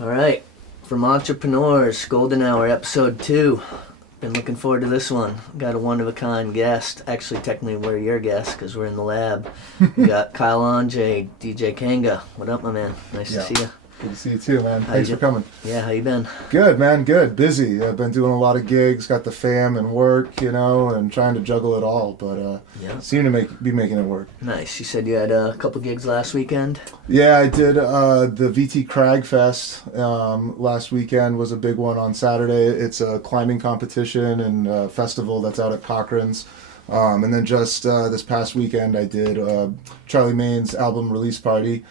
Alright, Vermontrepreneurs, Golden Hour, Episode 2. Been looking forward to this one. Got a one-of-a-kind guest. Actually, technically, we're your guest because we're in the lab. We got Kanganade A.K.A, DJ Kanga. What up, my man? Nice to see you. Good to see you too, man. Thanks for coming. Yeah, how you been? Good, man, good. Busy. I've been doing a lot of gigs, got the fam and work, and trying to juggle it all, but seem to be making it work. Nice. You said you had a couple gigs last weekend? Yeah, I did the VT Crag Fest last weekend was a big one on Saturday. It's a climbing competition and festival that's out at Cochrane's. And then just this past weekend I did Charlie Mayne's album release party.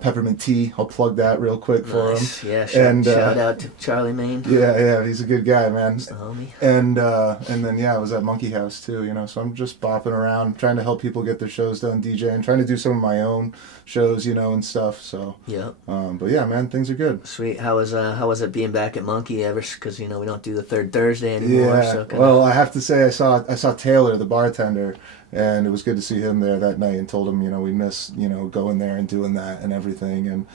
Peppermint Tea, I'll plug that real quick for him. Yeah, shout out to Charlie Mayne. Yeah, he's a good guy, man. Just the homie. And then I was at Monkey House too, so I'm just bopping around, trying to help people get their shows done, DJing, trying to do some of my own shows, and stuff. So yeah. But yeah, man, things are good. Sweet. How was it being back at Monkey ever? Because we don't do the third Thursday anymore. Yeah. So Well, I have to say I saw Taylor, the bartender. And it was good to see him there that night and told him, we miss, going there and doing that and everything. And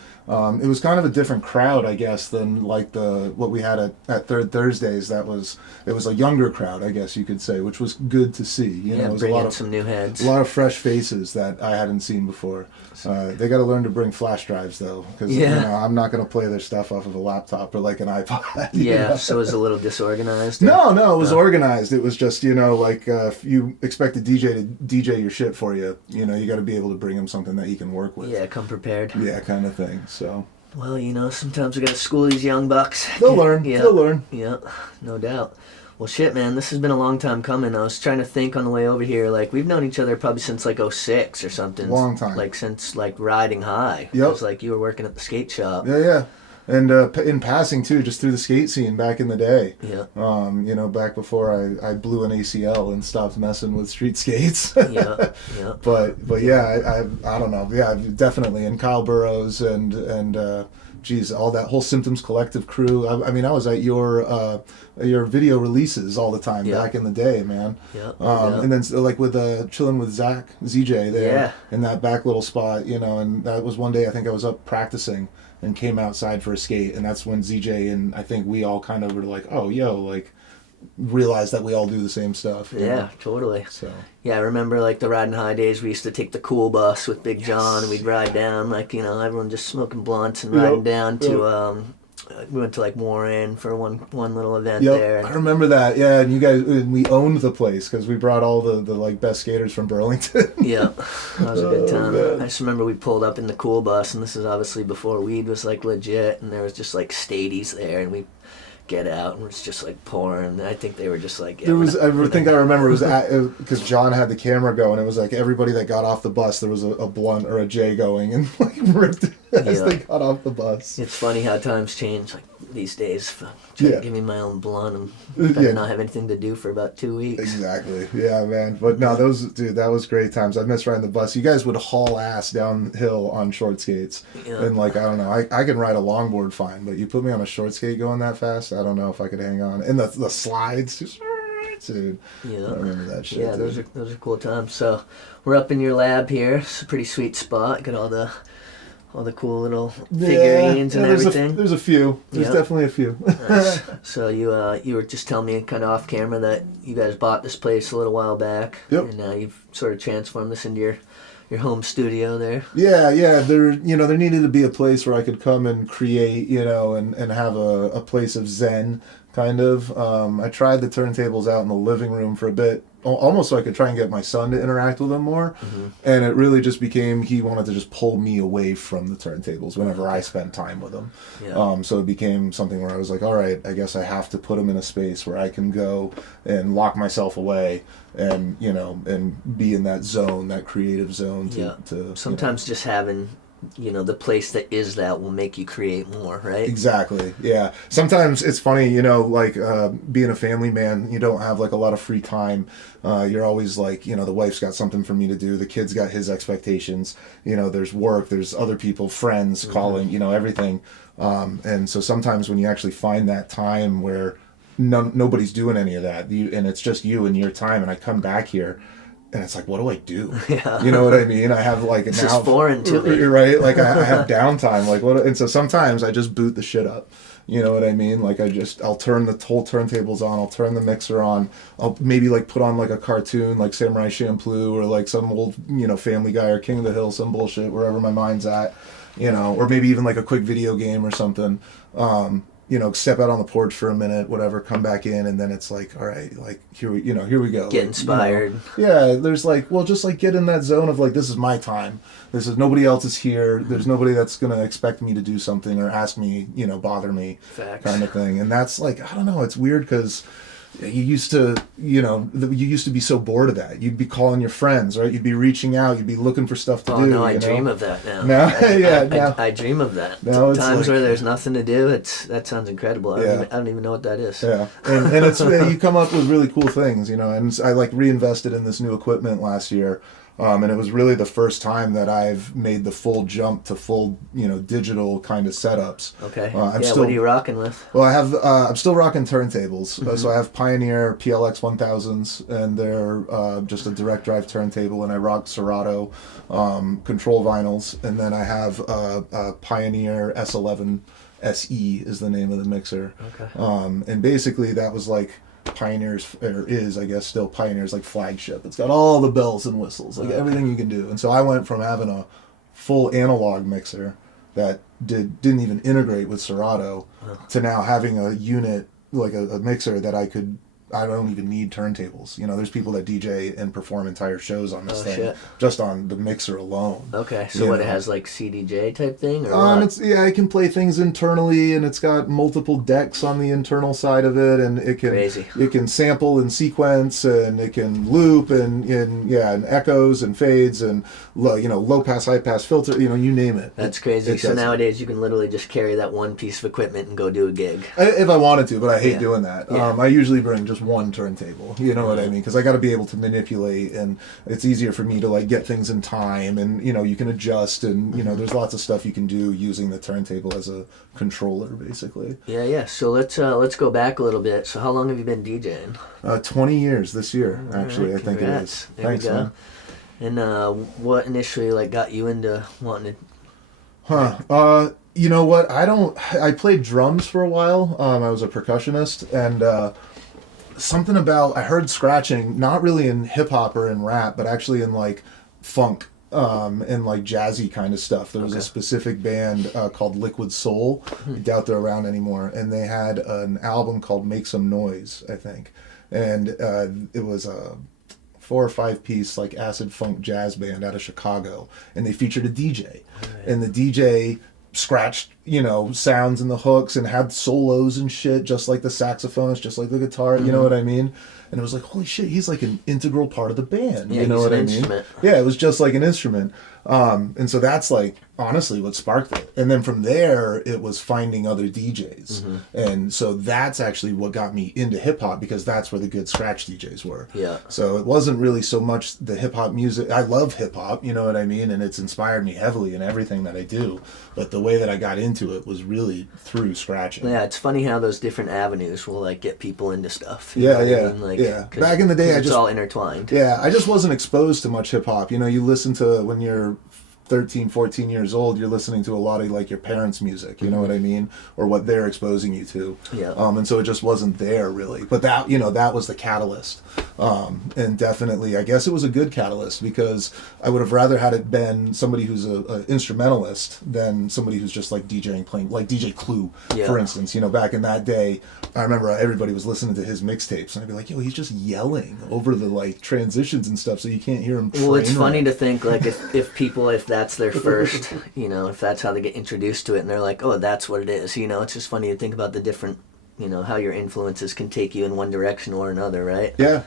it was kind of a different crowd, I guess, than like what we had at Third Thursdays. It was a younger crowd, I guess you could say, which was good to see. It was bringing some new heads. A lot of fresh faces that I hadn't seen before. They got to learn to bring flash drives, though, because I'm not going to play their stuff off of a laptop or like an iPod. Yeah, so it was a little disorganized? No, it was organized. It was just, if you expect a DJ to DJ your shit for you, you got to be able to bring him something that he can work with. Yeah, come prepared. Yeah, kind of thing. So. Well, sometimes we got to school these young bucks. They'll learn. Yeah. They'll learn. Yeah, no doubt. Well, shit, man, this has been a long time coming. I was trying to think on the way over here. Like, we've known each other probably since, like, 06 or something. Long time. Like, since, like, Riding High. Yep. It was like you were working at the skate shop. Yeah. And in passing, too, just through the skate scene back in the day. Yeah. Back before I blew an ACL and stopped messing with street skates. Yeah. But yeah, I don't know. Yeah, definitely. And Kyle Burrows and all that whole Symptoms Collective crew. I was at your video releases all the time back in the day, man. Yeah. And then like with chilling with Zach ZJ there in that back little spot, and that was one day I think I was up practicing and came outside for a skate, and that's when ZJ and I think we all kind of were like, oh, like realized that we all do the same stuff. Yeah, totally. So yeah, I remember like the Riding High days. We used to take the cool bus with Big John, and we'd ride down like everyone just smoking blunts and riding down to we went to like Warren for one little event there. I remember that. Yeah, and you guys, we owned the place because we brought all the like best skaters from Burlington. Yeah, that was a good time. Man. I just remember we pulled up in the cool bus, and this is obviously before weed was like legit, and there was just like stadies there, and we get out and it's just like pouring. I think they were just like I remember it was because John had the camera going. It was like everybody that got off the bus, there was a blunt or a J going and like ripped it as they got off the bus. It's funny how times change. Like these days, trying to give me my own blunt and not have anything to do for about 2 weeks. Exactly. Yeah, man. But no, that was great times. I miss riding the bus. You guys would haul ass downhill on short skates. Yeah. And like, I don't know, I can ride a longboard fine, but you put me on a short skate going that fast, I don't know if I could hang on. And the slides, just, dude. Yeah. I remember that shit. Yeah, those are cool times. So we're up in your lab here. It's a pretty sweet spot. Got all the cool little figurines and everything. There's a few. There's definitely a few. Nice. So you were just telling me kind of off camera that you guys bought this place a little while back. Yep. And now you've sort of transformed this into your home studio there. Yeah. There needed to be a place where I could come and create, and have a place of zen, kind of. I tried the turntables out in the living room for a bit, almost so I could try and get my son to interact with them more. Mm-hmm. And it really just became, he wanted to just pull me away from the turntables whenever I spent time with him. Yeah. So it became something where I was like, all right, I guess I have to put him in a space where I can go and lock myself away and, and be in that zone, that creative zone. Sometimes just having the place that is that will make you create more, right? Exactly. Yeah. Sometimes it's funny, like being a family man, you don't have like a lot of free time. You're always like, the wife's got something for me to do. The kid's got his expectations. There's work, there's other people, friends calling, everything. And so sometimes when you actually find that time where nobody's doing any of that, and it's just you and your time, and I come back here, and it's like, what do I do? Yeah. You know what I mean? I have like this is foreign to me, right? Like I have downtime. Like what? And so sometimes I just boot the shit up. You know what I mean? Like I'll turn the whole turntables on. I'll turn the mixer on. I'll maybe like put on like a cartoon, like Samurai Champloo, or like some old Family Guy or King of the Hill, some bullshit, wherever my mind's at. Or maybe even like a quick video game or something. Step out on the porch for a minute, whatever, come back in, and then it's like, all right, like here we go. Get inspired. Yeah, there's like, well, just like get in that zone of like, this is my time. This is nobody else is here. There's nobody that's gonna expect me to do something or ask me, bother me, Facts. kind of thing. And that's like, I don't know, it's weird because you used to be so bored of that. You'd be calling your friends, right? You'd be reaching out. You'd be looking for stuff to do. Oh no, I dream of that now. I dream of that. Now it's times like, where there's nothing to do. That sounds incredible. I don't even know what that is. Yeah, and it's you come up with really cool things, And I like reinvested in this new equipment last year. And it was really the first time that I've made the full jump to full, digital kind of setups. Okay. What are you rocking with? Well, I'm still rocking turntables. So I have Pioneer PLX 1000s, and they're just a direct drive turntable, and I rock Serato control vinyls, and then I have a Pioneer S11 SE is the name of the mixer. Okay. And basically that was like Pioneer's, or is, I guess, still Pioneer's like flagship. It's got all the bells and whistles, like everything you can do. And so I went from having a full analog mixer that didn't even integrate with Serato to now having a unit, like a mixer that I don't even need turntables. There's people that DJ and perform entire shows on this thing, shit. just on the mixer alone. Okay, so it has like CDJ type thing, or what? It can play things internally, and it's got multiple decks on the internal side of it, and it can sample and sequence, and it can loop, and echoes and fades, and low pass, high pass filter, you name it. That's crazy. So nowadays you can literally just carry that one piece of equipment and go do a gig. If I wanted to, but I hate doing that. Yeah. I usually bring just one turntable, you know what I mean? Because I got to be able to manipulate, and it's easier for me to like get things in time, and you can adjust, and there's lots of stuff you can do using the turntable as a controller, basically. Yeah. So let's go back a little bit. So how long have you been DJing? 20 years this year, actually. Right, I think it is. There Thanks, we go. man. And what initially got you into wanting to? You know what? I played drums for a while. I was a percussionist, and something about, I heard scratching, not really in hip hop or in rap, but actually in like funk, and like jazzy kind of stuff. There was a specific band called Liquid Soul. I doubt they're around anymore. And they had an album called Make Some Noise, I think. And it was a 4 or 5 piece like acid funk jazz band out of Chicago. And they featured a DJ. Right. And the DJ scratched, sounds in the hooks and had solos and shit, just like the saxophonist, just like the guitar, you know what I mean? And it was like, holy shit, he's like an integral part of the band. Yeah, you know what I mean? Instrument. Yeah, it was just like an instrument. And so that's like honestly what sparked it. And then from there, it was finding other DJs. And so that's actually what got me into hip hop, because that's where the good scratch DJs were. Yeah. So it wasn't really so much the hip hop music. I love hip hop, you know what I mean? And it's inspired me heavily in everything that I do. But the way that I got into it was really through scratching. Yeah, it's funny how those different avenues will like get people into stuff. Yeah. Yeah. Back in the day, it's all intertwined. Yeah, I just wasn't exposed to much hip hop. You listen to, when you're 13, 14 years old, you're listening to a lot of like your parents' music, you know what I mean? Or what they're exposing you to. Yeah. And so it just wasn't there really. But that, that was the catalyst. And definitely, I guess it was a good catalyst, because I would have rather had it been somebody who's a instrumentalist than somebody who's just like DJing, playing, like DJ Clue, for instance. Back in that day, I remember everybody was listening to his mixtapes, and I'd be like, yo, he's just yelling over the like transitions and stuff, so you can't hear him. Well, it's funny to think like if that's their first, if that's how they get introduced to it, and they're like, oh, that's what it is. It's just funny to think about the different, how your influences can take you in one direction or another, right? Yeah.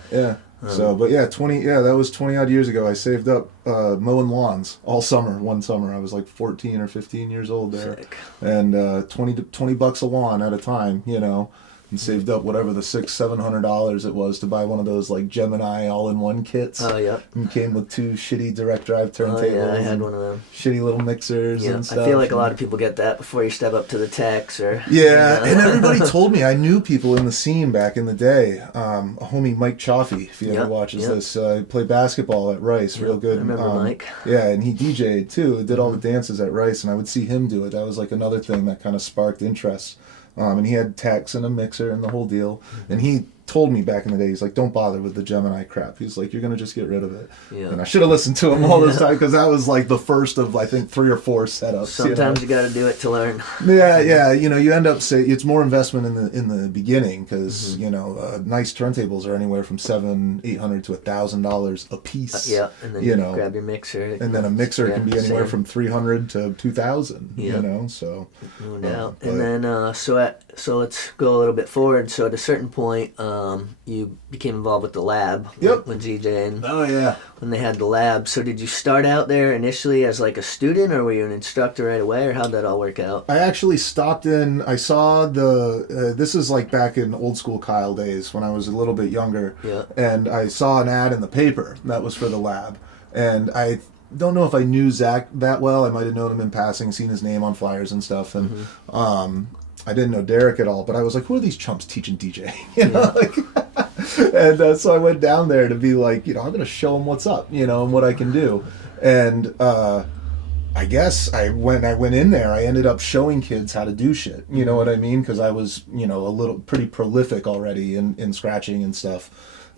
So, but yeah, that was 20 odd years ago. I saved up mowing lawns all summer. One summer, I was like 14 or 15 years old there. Sick. And $20 a lawn at a time, and saved up whatever the $600-700 it was to buy one of those like Gemini all-in-one kits. Oh, yeah. And came with 2 shitty direct drive turntables. Oh, yeah, I had one of them. Shitty little mixers and stuff. I feel like a lot of people get that before you step up to the techs or... Yeah, and everybody told me, I knew people in the scene back in the day. A homie, Mike Chaffee, if he ever watches this, played basketball at Rice, real good. I remember Mike. Yeah, and he DJ'd too, did all the dances at Rice, and I would see him do it. That was like another thing that kind of sparked interest. And he had techs and a mixer and the whole deal. And he told me back in the day, he's like, don't bother with the Gemini crap. He's like, you're going to just get rid of it. Yeah. And I should have listened to him all this time, because that was like the first of, I think, 3 or 4 setups. Sometimes you got to do it to learn. Yeah. You end up it's more investment in the beginning, because nice turntables are anywhere from $700-800 to $1,000 a piece. And then you grab your mixer. And then a mixer can be anywhere from $300 to $2,000. So no doubt. And then so let's go a little bit forward. So at a certain point, you became involved with the lab with ZJ. And oh yeah. When they had the lab. So did you start out there initially as like a student, or were you an instructor right away, or how'd that all work out? I actually stopped in. I saw this is like back in old school Kyle days when I was a little bit younger. Yeah. And I saw an ad in the paper that was for the lab, and I don't know if I knew Zach that well. I might have known him in passing, seen his name on flyers and stuff, and I didn't know Derek at all, but I was like, who are these chumps teaching DJ? And so I went down there to be like, I'm going to show them what's up, and what I can do. And I guess when I went in there, I ended up showing kids how to do shit. You know what I mean? Because I was, pretty prolific already in scratching and stuff.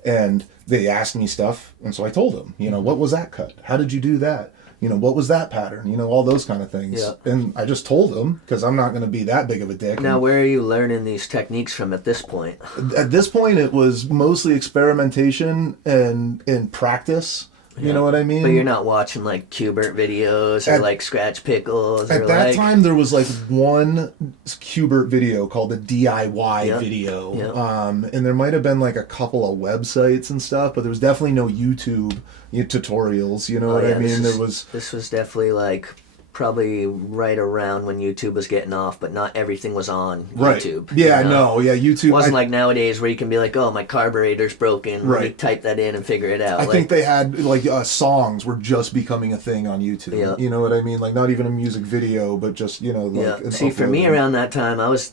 And they asked me stuff, and so I told them, what was that cut? How did you do that? What was that pattern? All those kind of things. Yeah. And I just told them, because I'm not going to be that big of a dick. Now, where are you learning these techniques from at this point? At this point, it was mostly experimentation and practice. You know what I mean? But you're not watching like Qbert videos or like Scratch Pickles. At that time, there was like one Qbert video called the DIY video. Yep. And there might have been like a couple of websites and stuff, but there was definitely no YouTube tutorials. You know what I mean? This was definitely like probably right around when YouTube was getting off, but not everything was on YouTube. Yeah, YouTube. It wasn't like nowadays where you can be like, oh, my carburetor's broken. Right. You type that in and figure it out. I think they had, like, songs were just becoming a thing on YouTube. Yeah. You know what I mean? Like, not even a music video, but just, See, for me around that time, those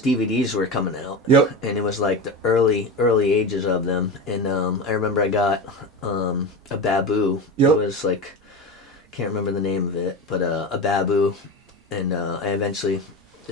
DVDs were coming out. Yep. And it was like the early ages of them. And I remember I got a Babu. Yep. It was like... can't remember the name of it, but a Babu, and I eventually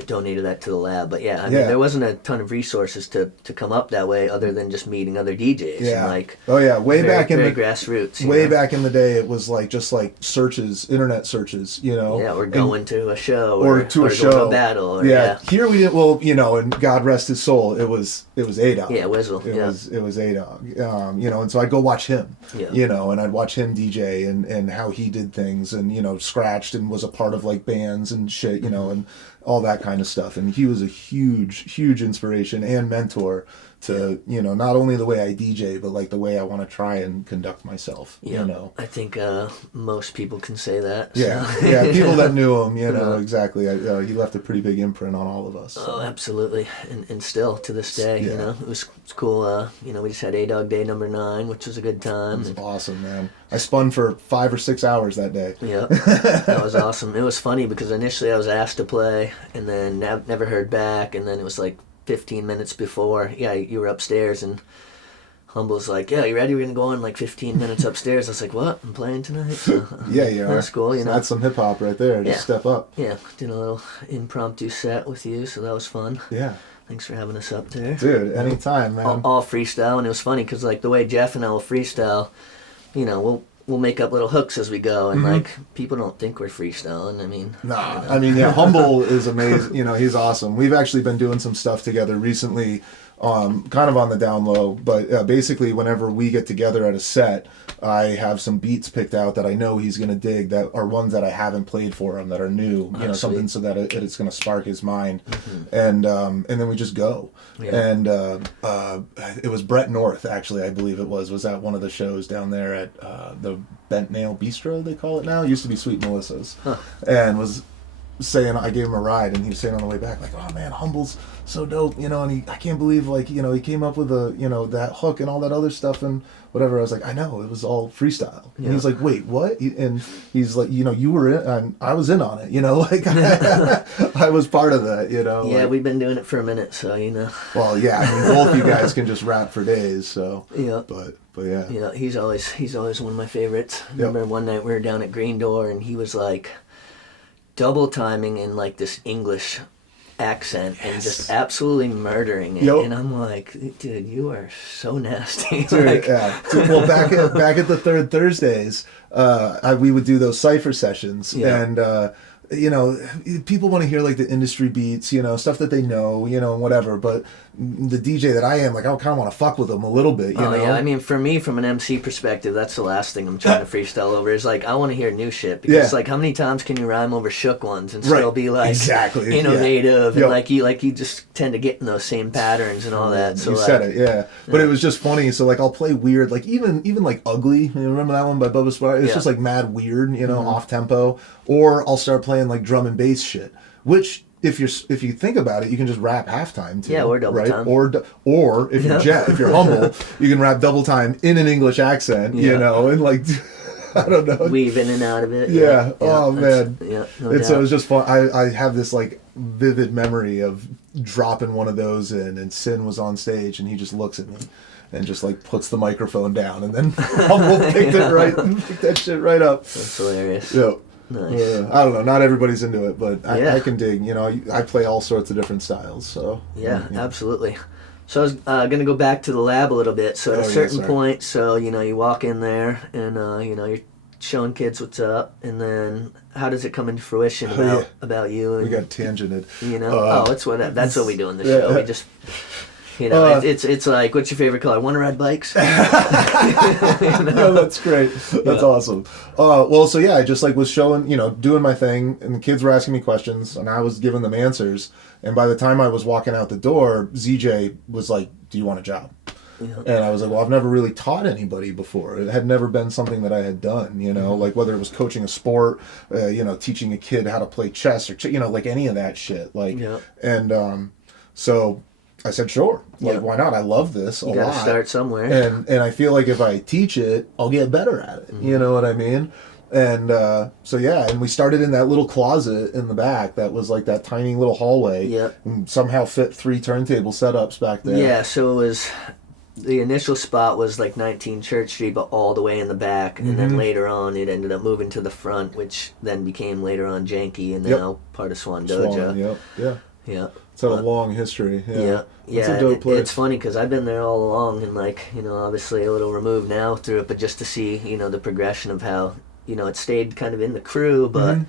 donated that to the lab. But I mean, there wasn't a ton of resources to come up that way, other than just meeting other DJs. Yeah. And like, back in the grassroots. Back in the day, it was like just like searches, internet searches. Yeah, or going to a show, or to a show, to a battle. Or, Here we didn't. Well, and God rest his soul, it was A-Dog. Yeah, Wizzle. It was A-Dog. And so I'd go watch him. Yeah. And I'd watch him DJ and how he did things, and scratched and was a part of like bands and shit. And all that kind of stuff. And he was a huge inspiration and mentor to, not only the way I DJ, but like the way I want to try and conduct myself, I think most people can say that. So. Yeah, people that knew him, exactly. He left a pretty big imprint on all of us. So. Oh, absolutely. And still, to this day, it was cool. We just had A-Dog Day number 9, which was a good time. It was awesome, man. I spun for 5 or 6 hours that day. Yeah, that was awesome. It was funny because initially I was asked to play, and then never heard back, and then it was like 15 minutes before, you were upstairs, and Humble's like, you ready? We're going to go on like 15 minutes upstairs. I was like, what? I'm playing tonight? So, that's cool, That's some hip-hop right there. Just step up. Yeah, did a little impromptu set with you, so that was fun. Yeah. Thanks for having us up there. Dude, anytime, man. All freestyle, and it was funny because like the way Jeff and I will freestyle, we'll make up little hooks as we go, and like people don't think we're freestyling. I mean, I mean, Humble is amazing. He's awesome. We've actually been doing some stuff together recently. kind of on the down low. But basically, whenever we get together at a set, I have some beats picked out that I know he's gonna dig, that are ones that I haven't played for him, that are new. You know, something so that it's gonna spark his mind, and then we just go. Yeah. And it was Brett North, actually, I believe it was at one of the shows down there at the Bent Nail Bistro, they call it now. It used to be Sweet Melissa's, and was saying, I gave him a ride, and he was saying on the way back, like, oh man, Humble's so dope, you know, and I can't believe, like, you know, he came up with that hook and all that other stuff and whatever. I was like, I know, it was all freestyle. Yeah. And he's like, wait, what? And he's like, you know, you were in, and I was in on it, you know, like, I was part of that, you know. Yeah, like, we've been doing it for a minute, so, you know. Well, yeah, I mean, both you guys can just rap for days, so. Yeah. But yeah. Yeah, he's always one of my favorites. Remember one night we were down at Green Door, and he was like double timing in like this English accent and just absolutely murdering it. And I'm like, dude, you are so nasty. Dude, like, yeah. Well, back at the Third Thursdays, we would do those cypher sessions, and you know, people want to hear like the industry beats, you know, stuff that they know, you know, and whatever. But the DJ that I am, like, I kind of want to fuck with them a little bit, you know? Yeah, I mean, for me, from an MC perspective, that's the last thing I'm trying to freestyle over. Is like, I want to hear new shit, because like, how many times can you rhyme over shook ones and still be like innovative and like you just tend to get in those same patterns and all that. So you said it, but it was just funny. So like, I'll play weird, like even like Ugly. You remember that one by Bubba Sparks? It's just like mad weird, you know, off tempo. Or I'll start playing like drum and bass shit, which, if you think about it, you can just rap halftime too. Yeah, or double time. Or if you're humble, you can rap double time in an English accent, you know, and like, I don't know, weave in and out of it. Yeah. Oh man. Yeah. So it was just fun. I have this like vivid memory of dropping one of those in, and Sin was on stage, and he just looks at me and just like puts the microphone down, and then Humble picked that shit right up. That's hilarious. Yeah. Nice. I don't know. Not everybody's into it, but I can dig. You know, I play all sorts of different styles. So yeah. Absolutely. So I was going to go back to the lab a little bit. So at a certain point, so you know, you walk in there, and you know, you're showing kids what's up, and then how does it come into fruition about you? And, we got tangented. You know, that's what we do in the show. We just. You know, it's like, what's your favorite color? Want to ride bikes? You know? No, that's great. That's awesome. Well, so yeah, I just like was showing, you know, doing my thing, and the kids were asking me questions, and I was giving them answers. And by the time I was walking out the door, ZJ was like, "Do you want a job?" Yeah. And I was like, "Well, I've never really taught anybody before. It had never been something that I had done, you know, like whether it was coaching a sport, you know, teaching a kid how to play chess, or you know, like any of that shit, like." And so I said, sure. Like, why not? I love this a lot. You gotta start somewhere. And I feel like if I teach it, I'll get better at it. You know what I mean? And so, yeah, and we started in that little closet in the back that was like that tiny little hallway. Yep. And somehow fit 3 turntable setups back there. Yeah, so it was... The initial spot was like 19 Church Street, but all the way in the back. And then later on, it ended up moving to the front, which then became later on Janky, and now part of Swan Dojo. Yeah. It's had a long history. Yeah. It's a dope place. It's funny because I've been there all along, and like, you know, obviously a little removed now through it, but just to see, you know, the progression of how, you know, it stayed kind of in the crew, but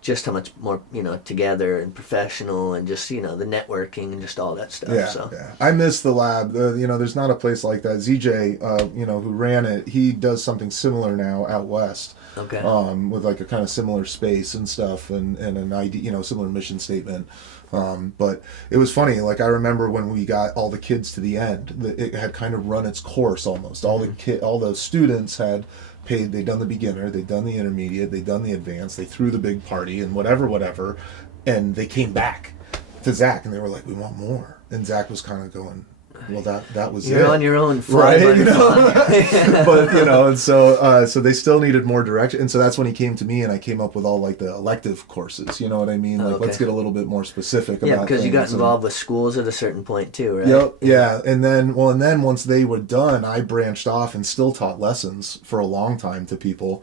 just how much more, you know, together and professional, and just, you know, the networking and just all that stuff. Yeah. I miss the lab. You know, there's not a place like that. ZJ, you know, who ran it, he does something similar now out west. Okay. With like a kind of similar space and stuff, and an idea, you know, similar mission statement. But it was funny. Like, I remember when we got all the kids to the end, it had kind of run its course almost. All the students had paid. They'd done the beginner, they'd done the intermediate, they'd done the advanced. They threw the big party and whatever, and they came back to Zach, and they were like, "We want more." And Zach was kind of going, "Well, that was You're on your own, right?" You know? But you know, and so they still needed more direction, and so that's when he came to me, and I came up with all like the elective courses. You know what I mean? Like, let's get a little bit more specific about. Yeah, because you got involved with schools at a certain point too, right? Yep. Yeah, and then once they were done, I branched off and still taught lessons for a long time to people,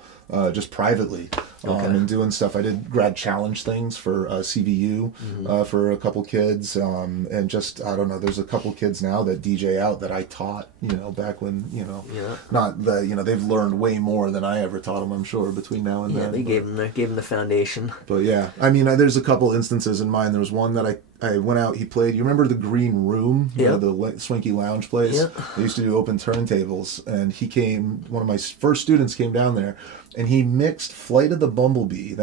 just privately. And doing stuff. I did grad challenge things for CVU for a couple kids, and just, I don't know, there's a couple kids now that DJ out that I taught, you know, back when, you know, not the, you know, they've learned way more than I ever taught them, I'm sure, between now and then. Yeah, they gave them the foundation. But yeah, I mean, there's a couple instances in mind. There was one that I went out. He played. You remember the Green Room? You know, the swanky lounge place. Yeah. They used to do open turntables, and he came. One of my first students came down there, and he mixed "Flight of the Bumblebee"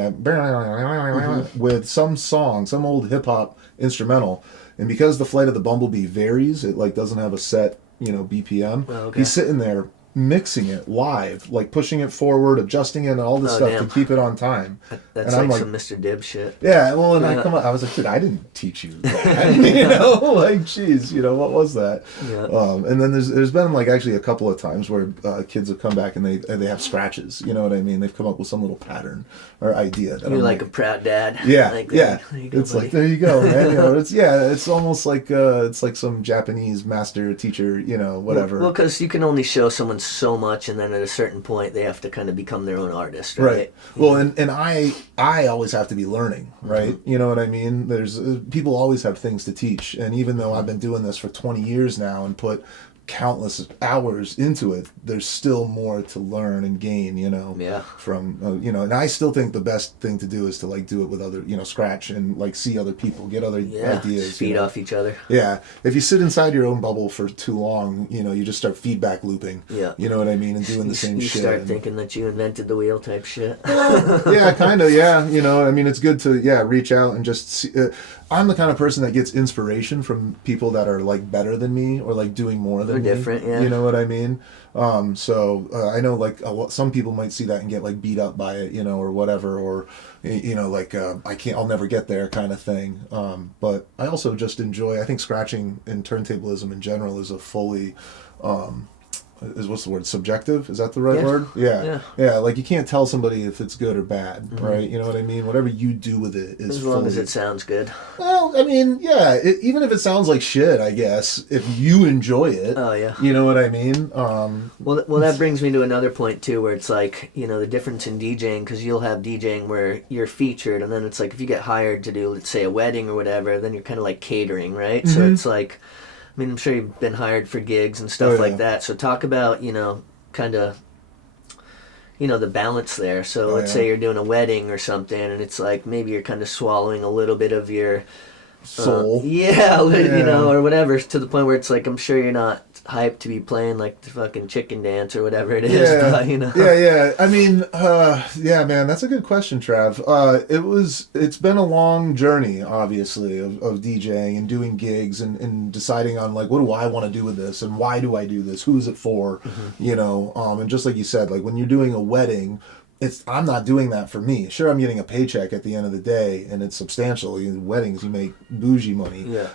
with some song, some old hip hop instrumental. And because the Flight of the Bumblebee varies, it like doesn't have a set, BPM. Oh, okay. He's sitting there mixing it live, like pushing it forward, adjusting it, and all this stuff to keep it on time. That's and like some Mr. Dibb shit. Yeah, well, and I was like, dude, I didn't teach you that. Like, geez, what was that? Yeah. And then there's been like actually a couple of times where kids have come back and they have scratches. You know what I mean? They've come up with some little pattern or idea. That You're like a proud dad. Yeah, like, yeah. It's like, there you go, man. It's almost like it's like some Japanese master teacher, whatever. Well, because you can only show someone so much, and then at a certain point they have to kind of become their own artist, right? Well, and I always have to be learning, right? Mm-hmm. You know what I mean? There's people always have things to teach, and even though I've been doing this for 20 years now and put countless hours into it, there's still more to learn and gain, from and I still think the best thing to do is to like do it with other, scratch and like see other people, get other ideas, feed off each other. Yeah, if you sit inside your own bubble for too long, you just start feedback looping. Yeah, you know what I mean, and doing the same shit. You start thinking that you invented the wheel, type shit. Yeah, kind of. Yeah, I mean, it's good to reach out and just see. I'm the kind of person that gets inspiration from people that are like better than me or like doing more than me. Different, yeah. You know what I mean? So I know like some people might see that and get like beat up by it, or whatever, or like I'll never get there kind of thing. But I also just enjoy. I think scratching and turntablism in general is a fully. What's the word? Subjective? Is that the right word? Yeah. Like you can't tell somebody if it's good or bad, right? You know what I mean? Whatever you do with it is as long as it sounds good. Well, I mean, yeah. Even if it sounds like shit, I guess if you enjoy it. Oh yeah. You know what I mean? Well, that brings me to another point too, where it's like the difference in DJing, because you'll have DJing where you're featured, and then it's like if you get hired to do, let's say, a wedding or whatever, then you're kind of like catering, right? Mm-hmm. So it's like. I mean, I'm sure you've been hired for gigs and stuff like that. So talk about, kind of, the balance there. So let's say you're doing a wedding or something, and it's like maybe you're kind of swallowing a little bit of your soul. Or whatever, to the point where it's like, I'm sure you're not hyped to be playing like the fucking chicken dance or whatever it is. But, Yeah. I mean, man, that's a good question, Trav. It's been a long journey, obviously, of DJing and doing gigs and deciding on like, what do I want to do with this and why do I do this? Who is it for? Mm-hmm. And just like you said, like when you're doing a wedding, I'm not doing that for me. Sure, I'm getting a paycheck at the end of the day, and it's substantial. In weddings, you make bougie money. Yeah.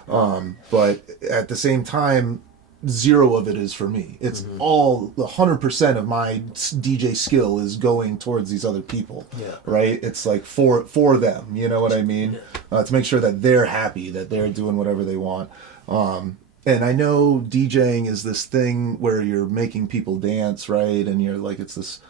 But at the same time, zero of it is for me. It's all 100% of my DJ skill is going towards these other people. Yeah. Right? It's like for them. You know what I mean? To make sure that they're happy, that they're doing whatever they want. And I know DJing is this thing where you're making people dance, right? And you're like, it's this.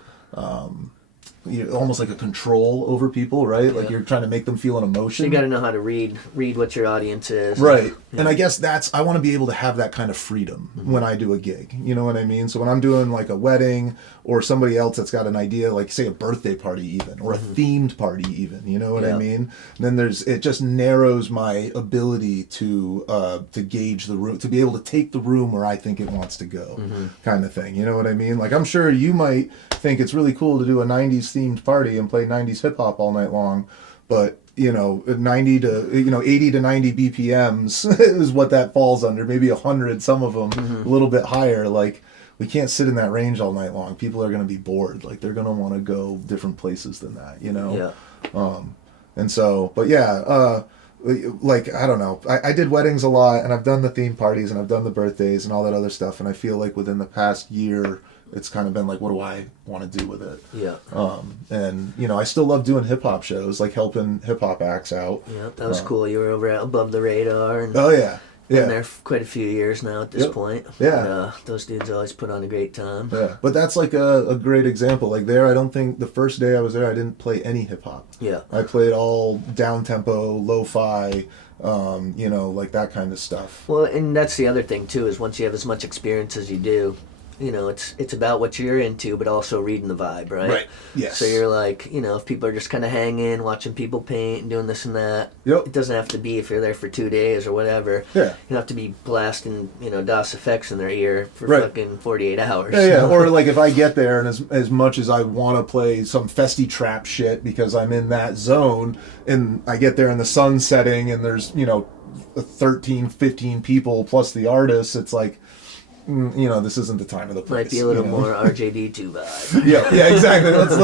You're almost like a control over people, right? Like you're trying to make them feel an emotion. So you got to know how to read what your audience is. Right. And I guess I want to be able to have that kind of freedom when I do a gig. You know what I mean? So when I'm doing like a wedding or somebody else that's got an idea, like say a birthday party even, or a themed party even, you know what I mean? And then it just narrows my ability to gauge the room, to be able to take the room where I think it wants to go, kind of thing. You know what I mean? Like I'm sure you might think it's really cool to do a 90s themed party and play 90s hip hop all night long, but 90 to 80 to 90 BPMs is what that falls under. Maybe 100, some of them a little bit higher. Like we can't sit in that range all night long. People are going to be bored. Like they're going to want to go different places than that. And so, but like I don't know. I did weddings a lot, and I've done the theme parties, and I've done the birthdays, and all that other stuff. And I feel like within the past year, it's kind of been like, what do I want to do with it? Yeah. And I still love doing hip hop shows, like helping hip hop acts out. Yeah, that was cool. You were over at Above the Radar. And been there for quite a few years now at this point. Yeah. And, those dudes always put on a great time. Yeah. But that's like a great example. Like there, I don't think the first day I was there, I didn't play any hip hop. Yeah. I played all down tempo, lo-fi, like that kind of stuff. Well, and that's the other thing too, is once you have as much experience as you do, it's about what you're into, but also reading the vibe, right? Right. Yes. So you're like, if people are just kind of hanging, watching people paint and doing this and that, Yep. it doesn't have to be if you're there for 2 days or whatever. Yeah. You don't have to be blasting, DOS effects in their ear for Right. fucking 48 hours. Yeah. Or like if I get there and as much as I want to play some festy trap shit because I'm in that zone, and I get there and the sun's setting and there's 13, 15 people plus the artists, it's like, this isn't the time of the place. Might be a little more RJD2 vibe. Yeah, exactly. Let's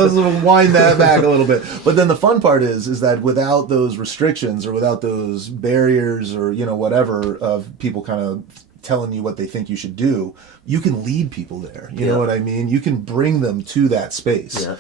wind that back a little bit. But then the fun part is that without those restrictions or without those barriers or whatever of people kind of telling you what they think you should do, you can lead people there. You know what I mean? You can bring them to that space. Yeah.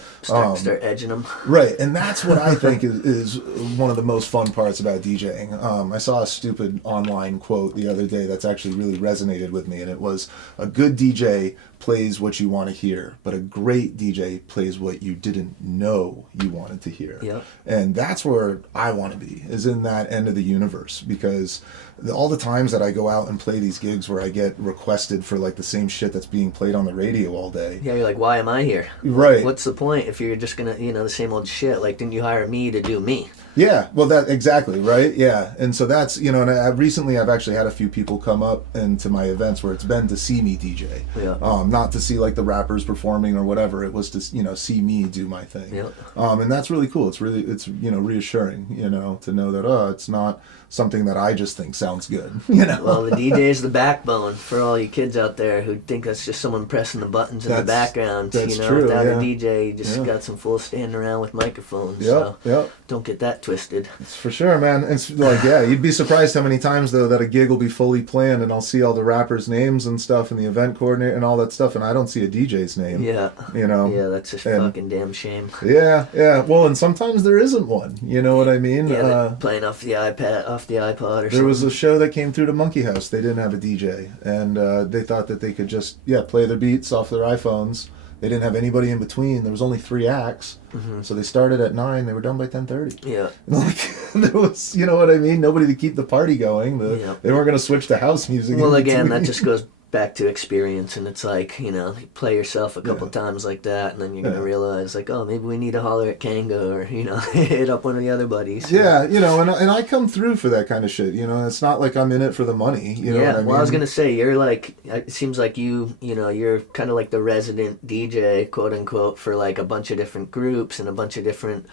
Start edging them. Right, and that's what I think is one of the most fun parts about DJing. I saw a stupid online quote the other day that's actually really resonated with me, and it was, a good DJ plays what you want to hear, but a great DJ plays what you didn't know you wanted to hear. Yep. And that's where I want to be, is in that end of the universe, because all the times that I go out and play these gigs where I get requested for like the same shit that's being played on the radio all day. Yeah, you're like, why am I here? Right. What's the point if you're just gonna, the same old shit? Like, didn't you hire me to do me? Yeah, well, that exactly, right? Yeah, and so that's, and I've actually had a few people come up into my events where it's been to see me DJ. Yeah. Not to see like the rappers performing or whatever. It was to, see me do my thing. Yeah. And that's really cool. It's reassuring, to know that, it's not something that I just think sounds good, Well, the DJ is the backbone for all you kids out there who think that's just someone pressing the buttons in the background. That's true, Without yeah. a DJ, you just got some fools standing around with microphones. Yep, so don't get that twisted. It's for sure, man. It's like, you'd be surprised how many times though that a gig will be fully planned and I'll see all the rappers' names and stuff and the event coordinator and all that stuff, and I don't see a DJ's name. Yeah. Yeah, that's a fucking damn shame. Yeah. Well, and sometimes there isn't one. You know what I mean? Yeah, playing off the iPad, off the iPod or something. There was a show that came through to Monkey House. They didn't have a DJ, and they thought that they could just play their beats off their iPhones. They didn't have anybody in between. There was only 3 acts, so they started at 9. They were done by 10:30. Yeah. Like there was, you know what I mean? Nobody to keep the party going. They weren't going to switch to house music. Well, again, that just goes back to experience, and it's like, you play yourself a couple times like that, and then you're gonna realize like, oh, maybe we need to holler at Kanga or hit up one of the other buddies. Yeah, and I come through for that kind of shit. It's not like I'm in it for the money. You know what I mean? Well, I was gonna say, you're like, it seems like you're kind of like the resident DJ, quote unquote, for like a bunch of different groups and a bunch of different,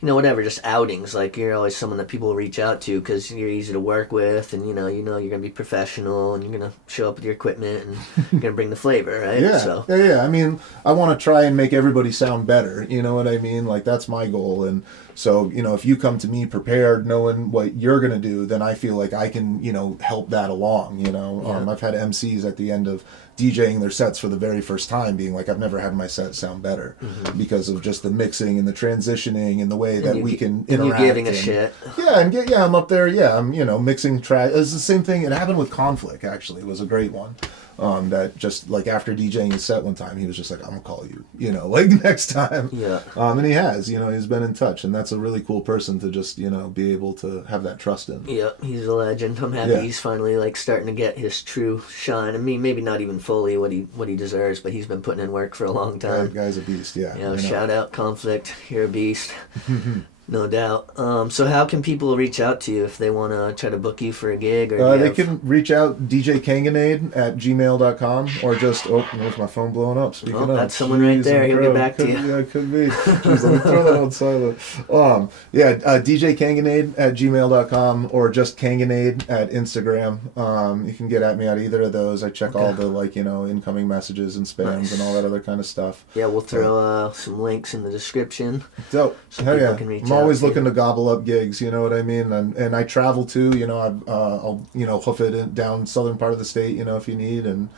whatever, just outings. Like, you're always someone that people reach out to because you're easy to work with, and you're gonna be professional, and you're gonna show up with your equipment, and you're gonna bring the flavor, right? Yeah. I mean, I want to try and make everybody sound better. You know what I mean? Like, that's my goal. And so, if you come to me prepared, knowing what you're gonna do, then I feel like I can, help that along. I've had MCs at the end of DJing their sets for the very first time being like, I've never had my set sound better because of just the mixing and the transitioning and the way that we can interact. And you giving a shit. Yeah, I'm up there. Yeah, I'm, mixing track. It's the same thing. It happened with Conflict, actually. It was a great one. That just like after DJing his set one time, he was just like, I'm gonna call you, like next time. Yeah. And he has, he's been in touch, and that's a really cool person to just, be able to have that trust in. Yeah, he's a legend. I'm happy he's finally like starting to get his true shine. I mean, maybe not even fully what he deserves, but he's been putting in work for a long time. That guy's a beast, yeah. Shout out Conflict, you're a beast. No doubt. So how can people reach out to you if they want to try to book you for a gig? Or they can reach out Kanganade at gmail.com or just, there's my phone blowing up. Speaking of. That's someone right there. He'll get back to you. Yeah, it could be. Jeez, let me throw that on silent. Kanganade at gmail.com or just Kanganade at Instagram. You can get at me at either of those. I check all the incoming messages and spams and all that other kind of stuff. Yeah, we'll throw some links in the description. Dope. So people can reach out. I'm always looking to gobble up gigs, you know what I mean? And I travel too, I'll hoof it down southern part of the state, if you need, and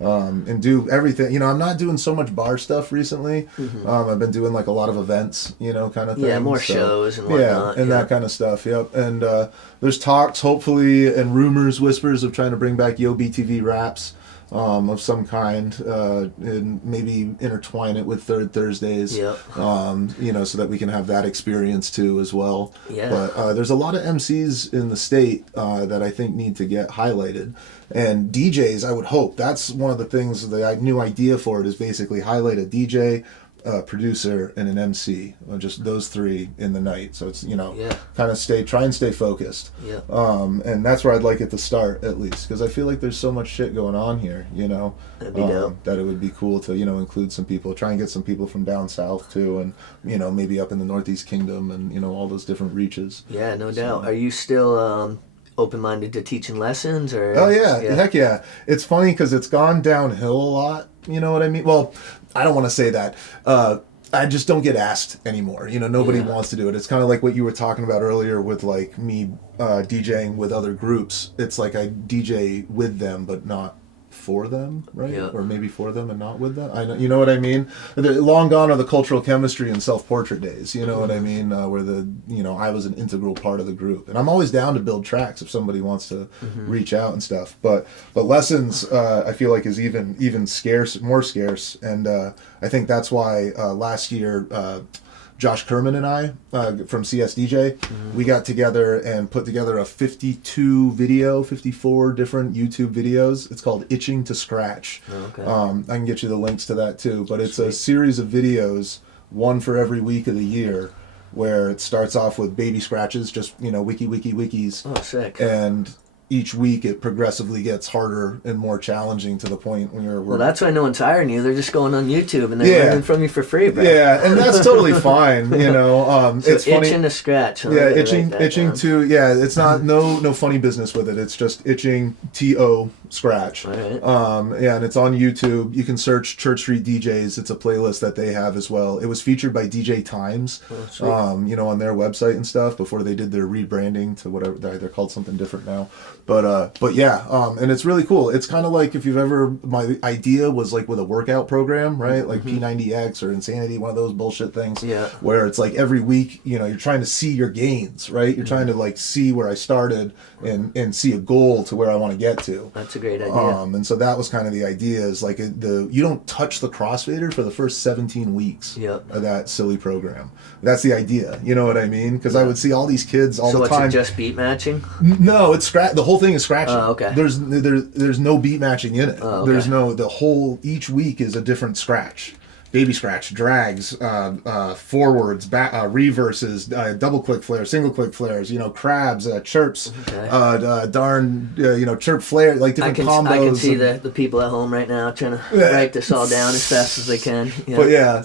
and do everything. I'm not doing so much bar stuff recently. I've been doing like a lot of events, kind of thing. Yeah, more shows and whatnot. Yeah, and that kind of stuff. Yep. And there's talks, hopefully, and rumors, whispers of trying to bring back Yeaux BTV raps. of some kind, and maybe intertwine it with Third Thursdays. Yep. So that we can have that experience too as well. Yeah. But there's a lot of MCs in the state that I think need to get highlighted. And DJs, I would hope. That's one of the things, the new idea for it is basically highlight a DJ, producer, and an MC. Just those three in the night. So it's, kind of try and stay focused. Yeah. And that's where I'd like it to start, at least. Because I feel like there's so much shit going on here, That'd be dope. that it would be cool to, include some people. Try and get some people from down south, too. And, maybe up in the Northeast Kingdom and, all those different reaches. Yeah, no doubt. Are you still open-minded to teaching lessons? Or? Oh, yeah. Heck yeah. It's funny because it's gone downhill a lot. You know what I mean? Well, I don't want to say that. I just don't get asked anymore. Nobody wants to do it. It's kind of like what you were talking about earlier with like me DJing with other groups. It's like I DJ with them, but not for them, right? Yeah. Or maybe for them and not with them. I know, you know what I mean? Long gone are the cultural chemistry and self-portrait days. You know what I mean? Where I was an integral part of the group, and I'm always down to build tracks if somebody wants to reach out and stuff. But lessons, I feel like is even more scarce, and I think that's why last year. Josh Kerman and I from CSDJ, we got together and put together a 54 different YouTube videos. It's called Itching to Scratch. Oh, okay. I can get you the links to that too, but it's a series of videos, one for every week of the year, where it starts off with baby scratches, just, wikis. Oh, sick. And each week it progressively gets harder and more challenging to the point when Well, that's why no one's hiring you. They're just going on YouTube and they're learning from you for free, bro. Yeah, and that's totally fine. So it's funny. Itching to scratch. Yeah, itching to. Yeah, it's not no funny business with it. It's just itching to scratch. All right. And it's on YouTube. You can search Church Street DJs. It's a playlist that they have as well. It was featured by DJ Times. Oh, sweet. On their website and stuff before they did their rebranding to whatever they're called, something different now. But yeah, and it's really cool. It's kind of like if you've ever, my idea was like with a workout program, right? Like P90X or Insanity, one of those bullshit things. Yeah. Where it's like every week, you're trying to see your gains, right? You're trying to like see where I started and see a goal to where I want to get to. That's a great idea. And so that was kind of the idea is like you don't touch the crossfader for the first 17 weeks of that silly program. That's the idea. You know what I mean? Because I would see all these kids all the time. So it's just beat matching? No, it's the whole thing is scratching. Oh, okay. There's no beat matching in it. Oh, okay. There's each week is a different scratch. Baby scratch, drags, forwards, reverses, double click flares, single click flares, crabs, chirps, chirp flare, like different combos. I can see the people at home right now trying to write this all down as fast as they can. Yeah. But yeah,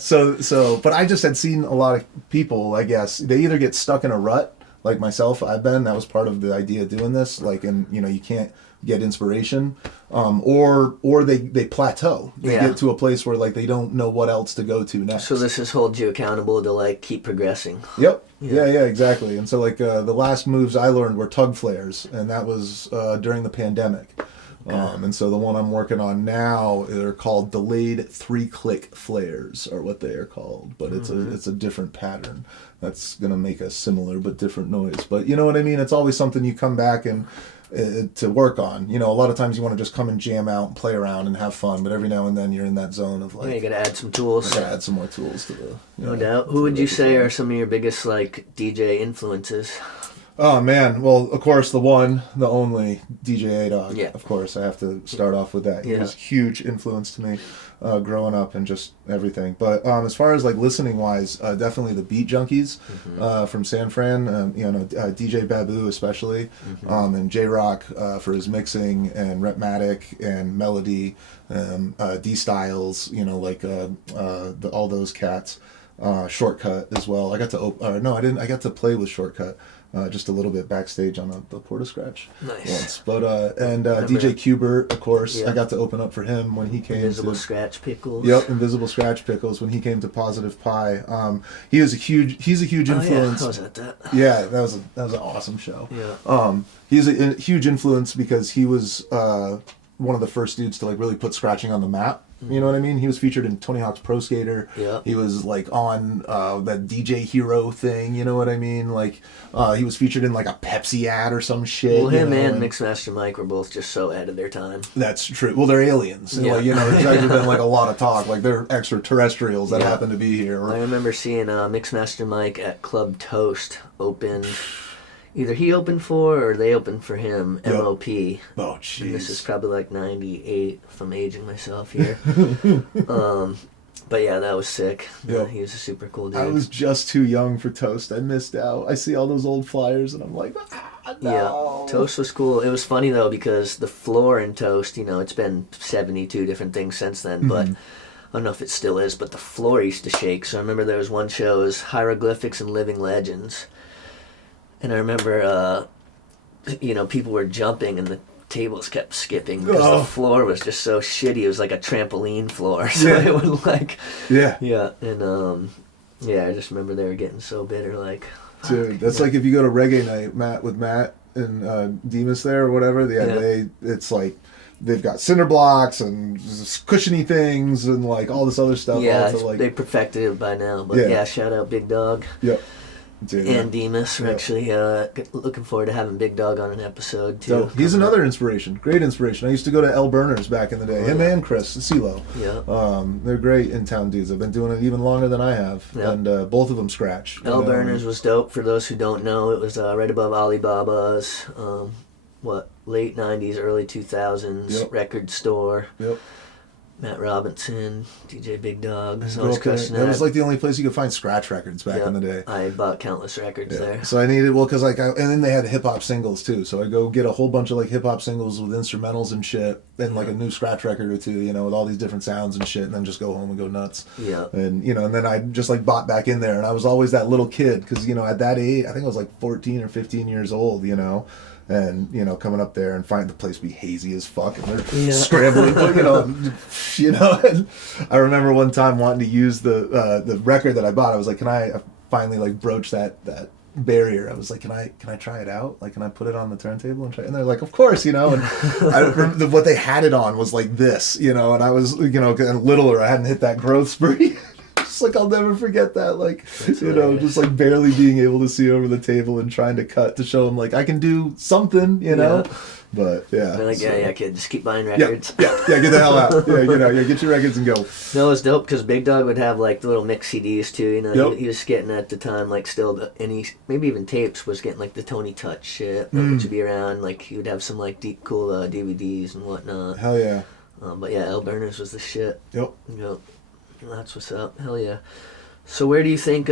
but I just had seen a lot of people, I guess, they either get stuck in a rut, like myself, that was part of the idea of doing this, you can't get inspiration, or they plateau. They get to a place where they don't know what else to go to next. So this has holds you accountable to keep progressing. Yep. Yeah, exactly. And so the last moves I learned were tug flares, and that was during the pandemic. And so the one I'm working on now, they're called delayed 3-click flares, are what they are called. But it's a different pattern that's gonna make a similar but different noise. But you know what I mean? It's always something you come back and to work on. A lot of times you want to just come and jam out and play around and have fun, but every now and then you're in that zone of you gotta add some tools. Gotta add some more tools to the. No doubt. Who would you say are some of your biggest DJ influences? Oh man, well of course the one, the only DJ A.K.A. Yeah. Of course I have to start off with that. He was a huge influence to me growing up and just everything. But as far as listening wise, definitely the Beat Junkies from San Fran. DJ Babu especially, and J Rock for his mixing, and Repmatic and Melody, D Styles. All those cats. Shortcut as well. I got to I didn't. I got to play with Shortcut. Just a little bit backstage on the Porta Scratch once. But DJ Qbert, of course, I got to open up for him when he came. Invisible Scratch Pickles. Yep, Invisible Scratch Pickles when he came to Positive Pie. He's a huge influence. Yeah, I was at that. Yeah, that was an awesome show. Yeah. He's a huge influence because he was one of the first dudes to really put scratching on the map. You know what I mean? He was featured in Tony Hawk's Pro Skater. Yeah. He was like on that DJ Hero thing. You know what I mean? Like he was featured in like a Pepsi ad or some shit. Well, him and Mixmaster Mike were both just so ahead of their time. That's true. Well, they're aliens. Yeah. Like, you know, there's actually been like a lot of talk. Like they're extraterrestrials that happen to be here. I remember seeing Mixmaster Mike at Club Toast open. Either he opened for or they opened for him, MOP. Oh, jeez. And this is probably like 98, if I'm aging myself here. But yeah, that was sick. Yep. He was a super cool dude. I was just too young for Toast. I missed out. I see all those old flyers and I'm like, no. Yeah, Toast was cool. It was funny though because the floor in Toast, you know, it's been 72 different things since then, but I don't know if it still is, but the floor used to shake. So I remember there was one show, it was Hieroglyphics and Living Legends. And I remember, you know, people were jumping and the tables kept skipping because the floor was just so shitty. It was like a trampoline floor. So it would like... Yeah. And, I just remember they were getting so bitter, like... Dude, that's like if you go to Reggae Night, with Matt and Demas there or whatever, it's like... They've got cinder blocks and cushiony things and like all this other stuff. Yeah, they perfected it by now. But shout out Big Dog. Yep. Dude, and Demas. We're actually looking forward to having Big Dog on an episode too. So, he's another inspiration, great inspiration. I used to go to El Burners back in the day. Him and Chris CeeLo. Yeah. They're great in town dudes. I've been doing it even longer than I have, and both of them scratch. El Burners was dope. For those who don't know, it was right above Alibaba's. Late 90s, early 2000s record store. Yep. Matt Robinson, DJ Big Dog. That was like the only place you could find scratch records back in the day. I bought countless records there. So I needed, because and then they had hip hop singles too. So I go get a whole bunch of like hip hop singles with instrumentals and shit, and like a new scratch record or two, you know, with all these different sounds and shit, and then just go home and go nuts. Yeah. And you know, and then I just like bought back in there, and I was always that little kid because you know at that age I think I was like 14 or 15 years old, you know. And you know, coming up there and find the place be hazy as fuck, and they're scrambling, you know. And I remember one time wanting to use the record that I bought. I was like, "Can I finally like broach that barrier?" I was like, "Can I try it out? Like, can I put it on the turntable and try?" And they're like, "Of course, you know." And I remember what they had it on was like this, you know. And I was, you know, getting littler. I hadn't hit that growth spree. Like I'll never forget that, like you know, just like barely being able to see over the table and trying to cut to show them like I can do something, you know. But they're like, kid, just keep buying records. Yeah, get the hell out. Get your records and go. No, it was dope because Big Dog would have like the little mix CDs too. You know, he was getting at the time like still maybe even tapes was getting like the Tony Touch shit, which would be around. Like he would have some like cool DVDs and whatnot. Hell yeah. But yeah, El Burners was the shit. Yep. That's what's up. Hell yeah. So where do you see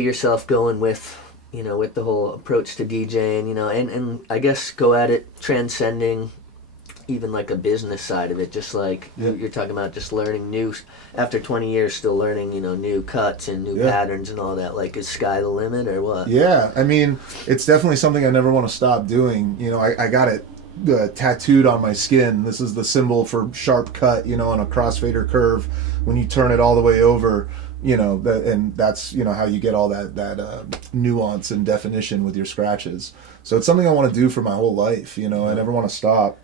yourself going with, you know, with the whole approach to DJing, you know, and I guess go at it transcending even like a business side of it, just like you're talking about just learning new, after 20 years still learning, you know, new cuts and new patterns and all that. Like, is sky the limit or what? Yeah, I mean, it's definitely something I never want to stop doing. You know, I got it tattooed on my skin. This is the symbol for sharp cut, you know, on a crossfader curve when you turn it all the way over, you know, and that's, you know, how you get all that nuance and definition with your scratches. So it's something I want to do for my whole life, you know. I never want to stop.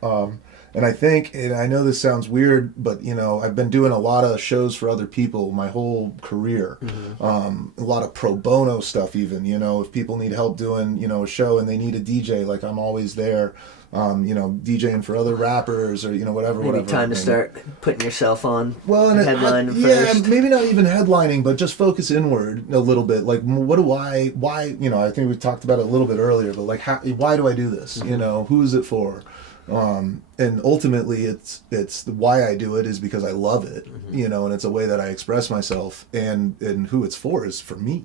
And I think, and I know this sounds weird, but, you know, I've been doing a lot of shows for other people my whole career. A lot of pro bono stuff even, you know, if people need help doing, you know, a show and they need a DJ, like I'm always there. You know, DJing for other rappers or, you know, whatever. Maybe time to start putting yourself on. Well, and headlining first. Yeah, maybe not even headlining, but just focus inward a little bit. Like, why, you know, I think we talked about it a little bit earlier, but like, why do I do this? You know, who is it for? And ultimately it's why I do it is because I love it, you know, and it's a way that I express myself, and who it's for is for me.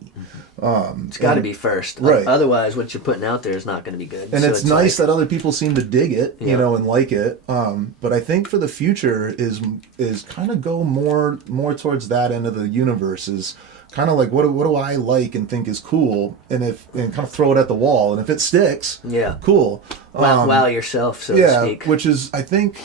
It's got to be first. Right. Otherwise, what you're putting out there is not going to be good. And so it's nice that other people seem to dig it, you know, and like it. But I think for the future is kind of go more towards that end of the universe, is kind of like what do I like and think is cool, and kind of throw it at the wall, and if it sticks, cool. Wow yourself, so to speak. Which is, I think,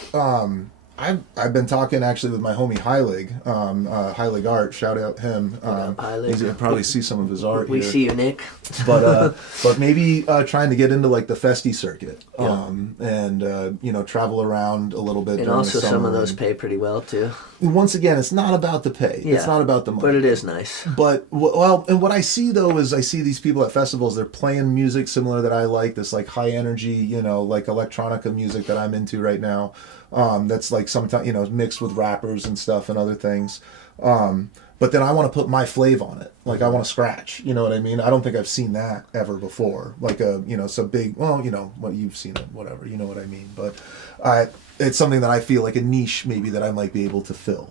I've been talking actually with my homie Heilig, Heilig Art. Shout out him. You'll probably see some of his art. We here. see you, Nick. But maybe trying to get into like the festy circuit, and travel around a little bit. And also some of those pay pretty well too. Once again, it's not about the pay. Yeah, it's not about the money. But it is nice. But and what I see though is I see these people at festivals. They're playing music similar that I like. This like high energy, like electronica music that I'm into right now. That's like sometimes mixed with rappers and stuff and other things. But then I want to put my flav on it. Like I want to scratch. You know what I mean? I don't think I've seen that ever before. Like some big. Well, what you've seen it, whatever. You know what I mean? But it's something that I feel like a niche maybe that I might be able to fill.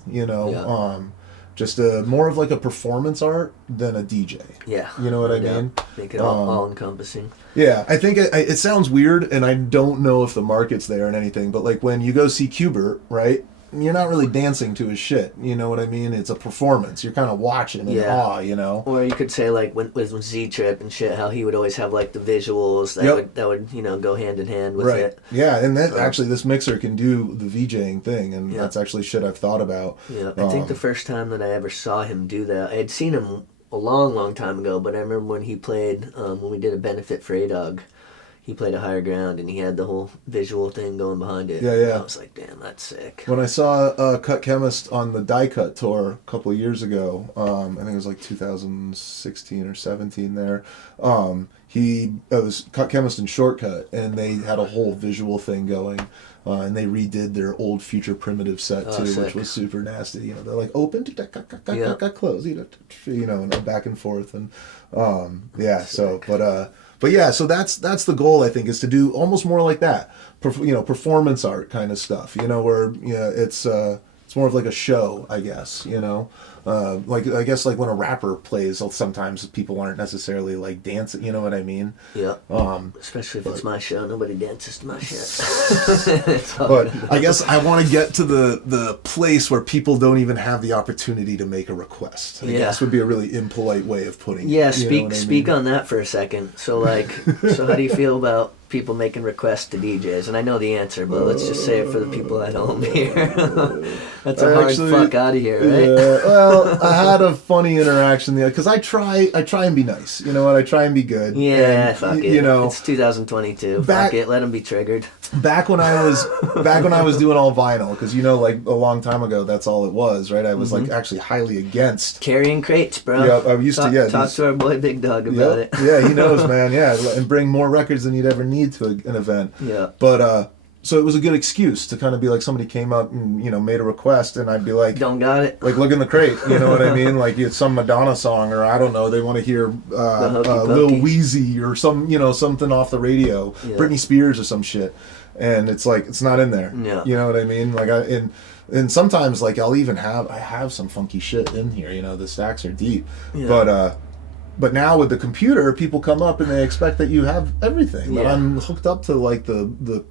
Just more of like a performance art than a DJ. Yeah. You know what I mean? Make it all encompassing. Yeah, I think it sounds weird, and I don't know if the market's there and anything, but like when you go see Qbert, right? You're not really dancing to his shit. You know what I mean? It's a performance. You're kind of watching in awe, Or you could say like with Z-Trip and shit, how he would always have like the visuals that would go hand in hand with it. Yeah, and that actually this mixer can do the VJing thing, and that's actually shit I've thought about. Yeah, I think the first time that I ever saw him do that, I had seen him a long, long time ago, but I remember when he played, when we did a benefit for A-Dog, he played a Higher Ground, and he had the whole visual thing going behind it. Yeah. I was like, damn, that's sick. When I saw Cut Chemist on the Die Cut tour a couple of years ago, I think it was like 2016 or 17 there, it was Cut Chemist and Shortcut, and they had a whole visual thing going. And they redid their old Future Primitive set too, which was super nasty. They're like open, close, and back and forth, and so that's the goal. I think is to do almost more like that, performance art kind of stuff. Where it's more of like a show, I guess. I guess like when a rapper plays, sometimes people aren't necessarily like dancing. You know what I mean? Yeah. Especially if it's my show, nobody dances to my shit. But I guess I want to get to the place where people don't even have the opportunity to make a request. I guess would be a really impolite way of putting it. Yeah. Speak on that for a second. So how do you feel about people making requests to DJs? And I know the answer, but let's just say it for the people at home here. That's a hard fuck out of here, right? Yeah, well, I had a funny interaction there because I try and be nice. You know what? I try and be good. Yeah, and, fuck it. It's 2022. Fuck it. Let them be triggered. Back when I was doing all vinyl, because like a long time ago, that's all it was, right? I was like actually highly against carrying crates, bro. Yeah, I used to. Talk to our boy Big Dog about it. Yeah, he knows, man. Yeah, and bring more records than you'd ever need to an event. Yeah. But so it was a good excuse to kind of be like somebody came up and made a request, and I'd be like, don't got it. Like look in the crate, you know what I mean? Like it's some Madonna song, or I don't know, they want to hear Lil Weezy or something off the radio, Britney Spears or some shit, and it's like it's not in there. Yeah. You know what I mean? Like and sometimes like I have some funky shit in here. The stacks are deep, But now with the computer, people come up and they expect that you have everything. But I'm hooked up to like the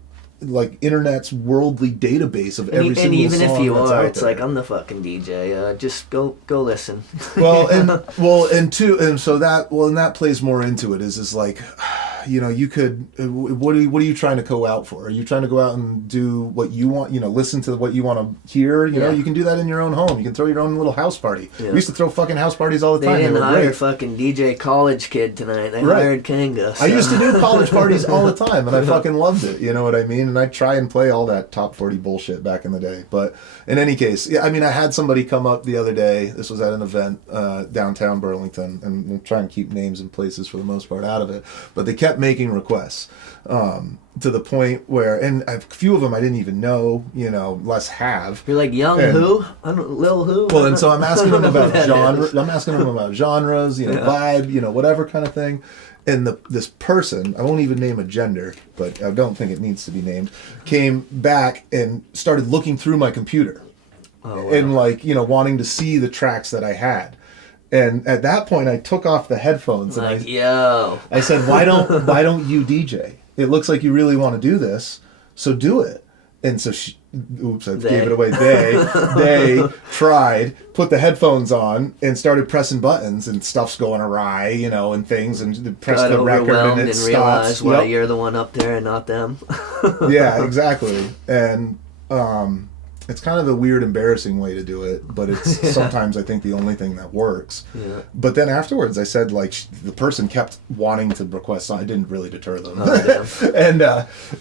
internet's worldly database of every single song. And even if you are, it's like I'm the fucking DJ. Just go listen. And that plays more into it. Is like, you could. What are you trying to go out for? Are you trying to go out and do what you want? Listen to what you want to hear. You can do that in your own home. You can throw your own little house party. Yeah. We used to throw fucking house parties all the time. They didn't hire fucking DJ college kid tonight. They hired Kanga. So. I used to do college parties all the time, and I fucking loved it. You know what I mean? And I try and play all that top 40 bullshit back in the day. But in any case, I had somebody come up the other day. This was at an event downtown Burlington, and we'll try and keep names and places for the most part out of it. But they kept making requests to the point where, and a few of them I didn't even know, less have. You're like, Lil who? Well, and so I'm asking them about genres. I'm asking them about genres, vibe, whatever kind of thing. And this person, I won't even name a gender, but I don't think it needs to be named, came back and started looking through my computer. Oh, wow. And wanting to see the tracks that I had. And at that point, I took off the headphones and I said, "Why don't you DJ? It looks like you really want to do this, so do it." And so gave it away. They tried, put the headphones on, and started pressing buttons, and stuff's going awry, and things, and press the record, and it stops. Realize why you're the one up there and not them. Yeah, exactly. And it's kind of a weird, embarrassing way to do it, but it's sometimes I think the only thing that works. Yeah. But then afterwards, I said like the person kept wanting to request. I didn't really deter them, and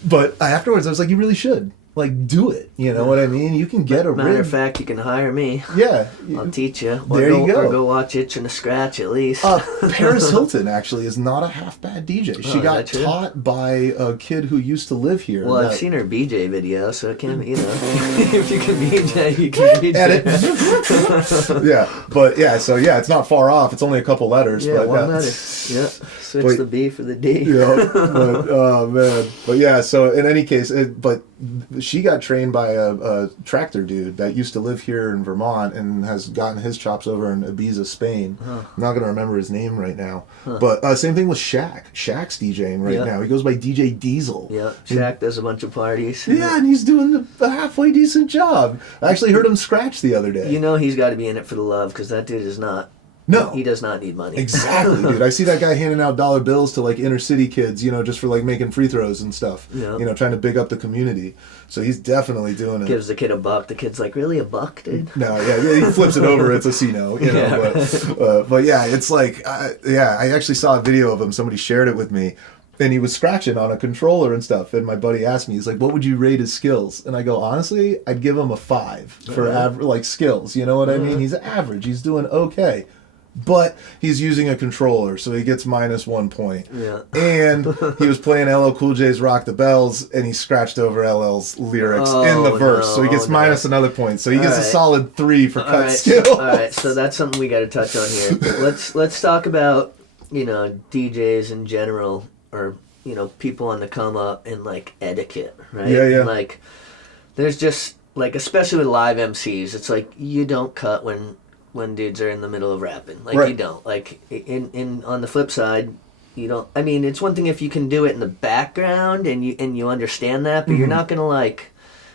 but afterwards I was like, you really should. Like, do it. You know what I mean? You can get a rig. Matter of fact, you can hire me. Yeah. I'll teach you. There you go. Or go watch Itchin' to Scratch at least. Paris Hilton actually is not a half bad DJ. She got taught by a kid who used to live here. Well, I've seen her BJ video, so it can, you know, if you can BJ, you can BJ. Edit. Yeah, but yeah, so yeah, it's not far off. It's only a couple letters. Yeah, but one letter. Yeah, switch the B for the D. Yeah, but, oh man. But yeah, so in any case, but she got trained by a tractor dude that used to live here in Vermont and has gotten his chops over in Ibiza, Spain. I'm not going to remember his name right now. But same thing with Shaq. Shaq's DJing right now. He goes by DJ Diesel. Yeah, Shaq does a bunch of parties. Yeah, and he's doing a halfway decent job. I actually heard him scratch the other day. You know he's got to be in it for the love, because that dude is not. No. He does not need money. Exactly, dude. I see that guy handing out dollar bills to like inner city kids, you know, just for like making free throws and stuff. Yeah. You know, trying to big up the community. So he's definitely doing it. Gives the kid $1. The kid's like, really, $1, dude? No, yeah, he flips it over. It's a C-no, you know. Yeah. But yeah, it's like, I actually saw a video of him. Somebody shared it with me. And he was scratching on a controller and stuff. And my buddy asked me, he's like, what would you rate his skills? And I go, honestly, I'd give him a 5 for like skills. You know what I mean? He's average. He's doing okay. But he's using a controller, so he gets -1 point. Yeah. And he was playing LL Cool J's Rock the Bells, and he scratched over LL's lyrics in the verse. So he gets minus another point. So he gets a solid 3 for cut skills. All right, so that's something we got to touch on here. But let's talk about, you know, DJs in general, or, you know, people on the come up, and like etiquette, right? Yeah, yeah. Like, there's just like, especially with live MCs, it's like you don't cut when dudes are in the middle of rapping. Like, you don't. Like, in on the flip side, you don't. I mean, it's one thing if you can do it in the background and you understand that, but you're not gonna, like,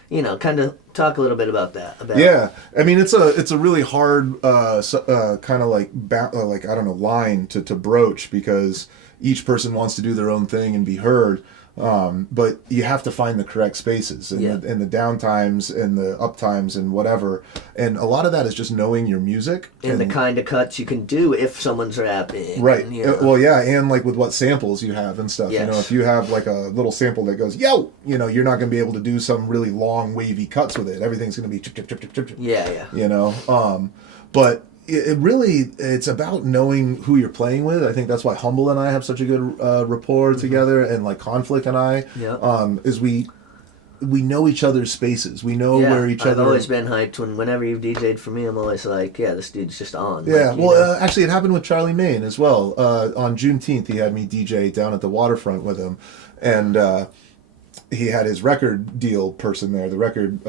you know, kind of talk a little bit about that. Yeah, I mean, it's a really hard kind of like I don't know, line to broach, because each person wants to do their own thing and be heard. But you have to find the correct spaces and the downtimes and the uptimes and whatever. And a lot of that is just knowing your music. And the kind of cuts you can do if someone's rapping. Right. And, you know. Well, yeah, and like with what samples you have and stuff. Yes. You know, if you have like a little sample that goes, yo, you know, you're not going to be able to do some really long, wavy cuts with it. Everything's going to be chip, chip, chip, chip, chip. Yeah, yeah. You know, but it's about knowing who you're playing with. I think that's why Humble and I have such a good rapport together, and like Conflict and I, is we know each other's spaces. We know where each other. I've always been hyped whenever you've DJ'd for me. I'm always like, yeah, this dude's just on. Yeah, like, well, actually, it happened with Charlie Maine as well. On Juneteenth, he had me DJ down at the waterfront with him, and he had his record deal person there, the record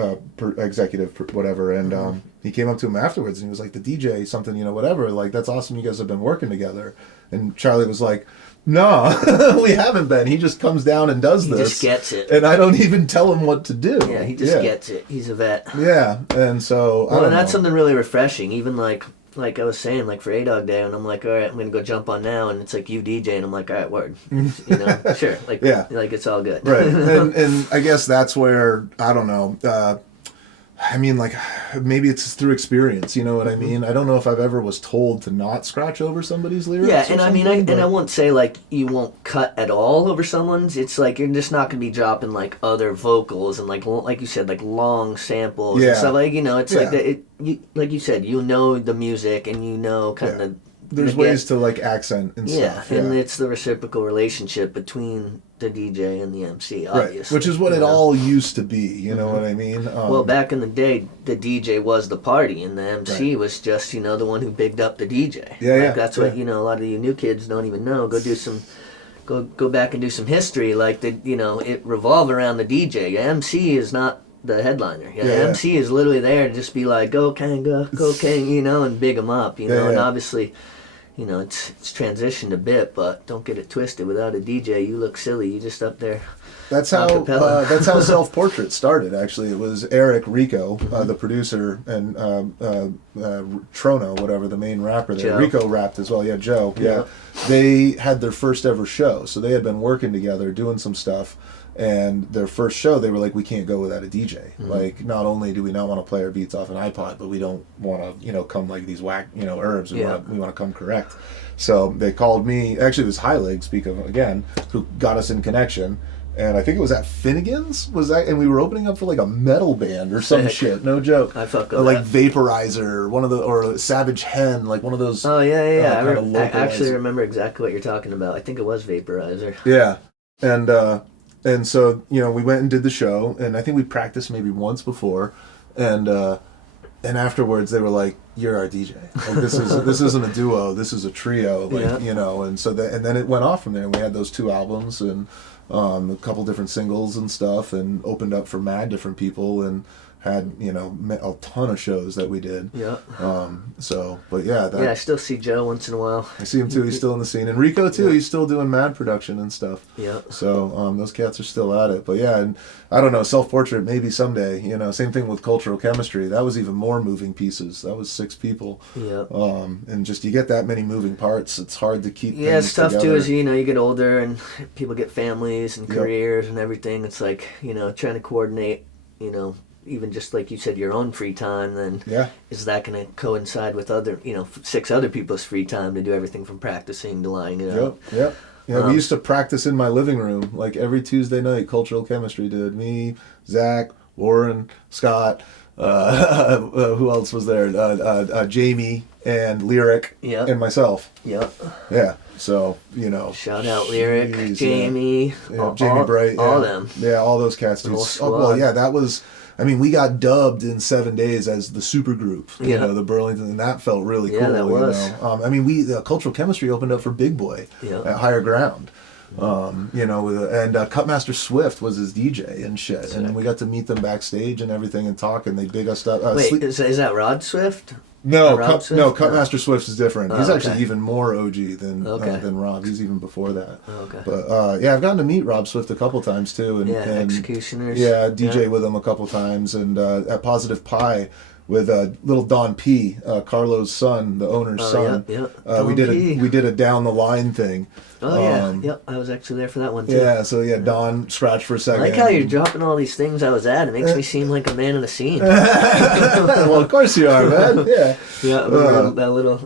executive, whatever, and he came up to him afterwards and he was like, the DJ, something, you know, whatever, like, that's awesome, you guys have been working together. And Charlie was like, no, we haven't been. He just comes down and does this. He just gets it. And I don't even tell him what to do. Yeah, he just gets it. He's a vet. Yeah, and so, well, and that's something really refreshing, even like I was saying, like for A-Dog Day, and I'm like, all right, I'm going to go jump on now, and it's like you DJ, and I'm like, all right, word. You know, sure. Like, like it's all good. Right. And I guess that's where, I don't know, I mean, like, maybe it's through experience, you know what I mean? I don't know if I've ever was told to not scratch over somebody's lyrics. Yeah, and I mean, I won't say, like, you won't cut at all over someone's. It's like, you're just not going to be dropping, like, other vocals and, like you said, like, long samples and stuff. Like, you know, it's like, like you said, you know the music and you know kind of... There's ways to, like, accent and stuff. Yeah, and it's the reciprocal relationship between the DJ and the MC, obviously. Right. Which is what it all used to be, you know what I mean? Well, back in the day, the DJ was the party, and the MC was just, you know, the one who bigged up the DJ. Yeah, That's what, you know, a lot of you new kids don't even know. Go back and do some history. Like, you know, it revolved around the DJ. Your MC is not the headliner. MC is literally there to just be like, go Kanga, go Kang, you know, and big them up, you know, and obviously... You know, it's transitioned a bit, but don't get it twisted. Without a DJ, you look silly. You just up there. That's how Self Portrait started. Actually, it was Eric Rico, the producer, and Trono, whatever the main rapper there. Joe. Rico rapped as well. Yeah, Joe. Yeah, they had their first ever show, so they had been working together, doing some stuff. And their first show, they were like, we can't go without a DJ. Like, not only do we not want to play our beats off an iPod, but we don't want to, come like these whack, herbs. We want to come correct. So they called me. Actually, it was High Leg, speak of again, who got us in connection. And I think it was at Finnegan's, and we were opening up for like a metal band or some shit. No joke. I fuck with like that. Vaporizer, or Savage Hen, like one of those. Oh yeah. I actually actually remember exactly what you're talking about. I think it was Vaporizer. Yeah, and so we went and did the show, and I think we practiced maybe once before, and afterwards they were like, "You're our DJ. Like, this isn't a duo. This is a trio." Like and so and then it went off from there. And we had those 2 albums and a couple different singles and stuff, and opened up for mad different people and had a ton of shows that we did. Yeah. But yeah. I still see Joe once in a while. I see him too. He's still in the scene, and Rico too. He's still doing mad production and stuff. Yeah. So those cats are still at it. But yeah, and I don't know, self-portrait maybe someday. Same thing with cultural chemistry. That was even more moving pieces. That was 6 people. Yeah. And just you get that many moving parts, it's hard to keep. Yeah, it's tough together. Too. As you get older and people get families and careers and everything. It's like trying to coordinate. Even just like you said, your own free time, then is that going to coincide with other, 6 other people's free time to do everything from practicing to lying it out? Yep. Yeah, we used to practice in my living room, like every Tuesday night. Cultural chemistry did. Me, Zach, Warren, Scott. Who else was there? Jamie and Lyric and myself. Yep. Yeah. So shout out Lyric, Jamie, Jamie Bright, all them. Yeah, all those cats. Dude. That was. I mean, we got dubbed in 7 days as the super group, the Burlington, and that felt really cool. Yeah, that was. I mean, the cultural chemistry opened up for Big Boy at Higher Ground. And Cutmaster Swift was his DJ and shit. Sick. And we got to meet them backstage and everything and talk, and they big us up. Wait, is that Rod Swift? No, Cutmaster Swift is different. He's actually even more OG than Rob. He's even before that. Okay. But I've gotten to meet Rob Swift a couple times too, and Executioners. Yeah, DJ with him a couple times, and at Positive Pie with little Don P, Carlo's son, the owner's son. We did a down the line thing. Oh I was actually there for that one too. Yeah, so Don scratched for a second. I like how you're dropping all these things I was at. It makes me seem like a man in the scene. Well, of course you are, man. Yeah. Yeah, I remember that little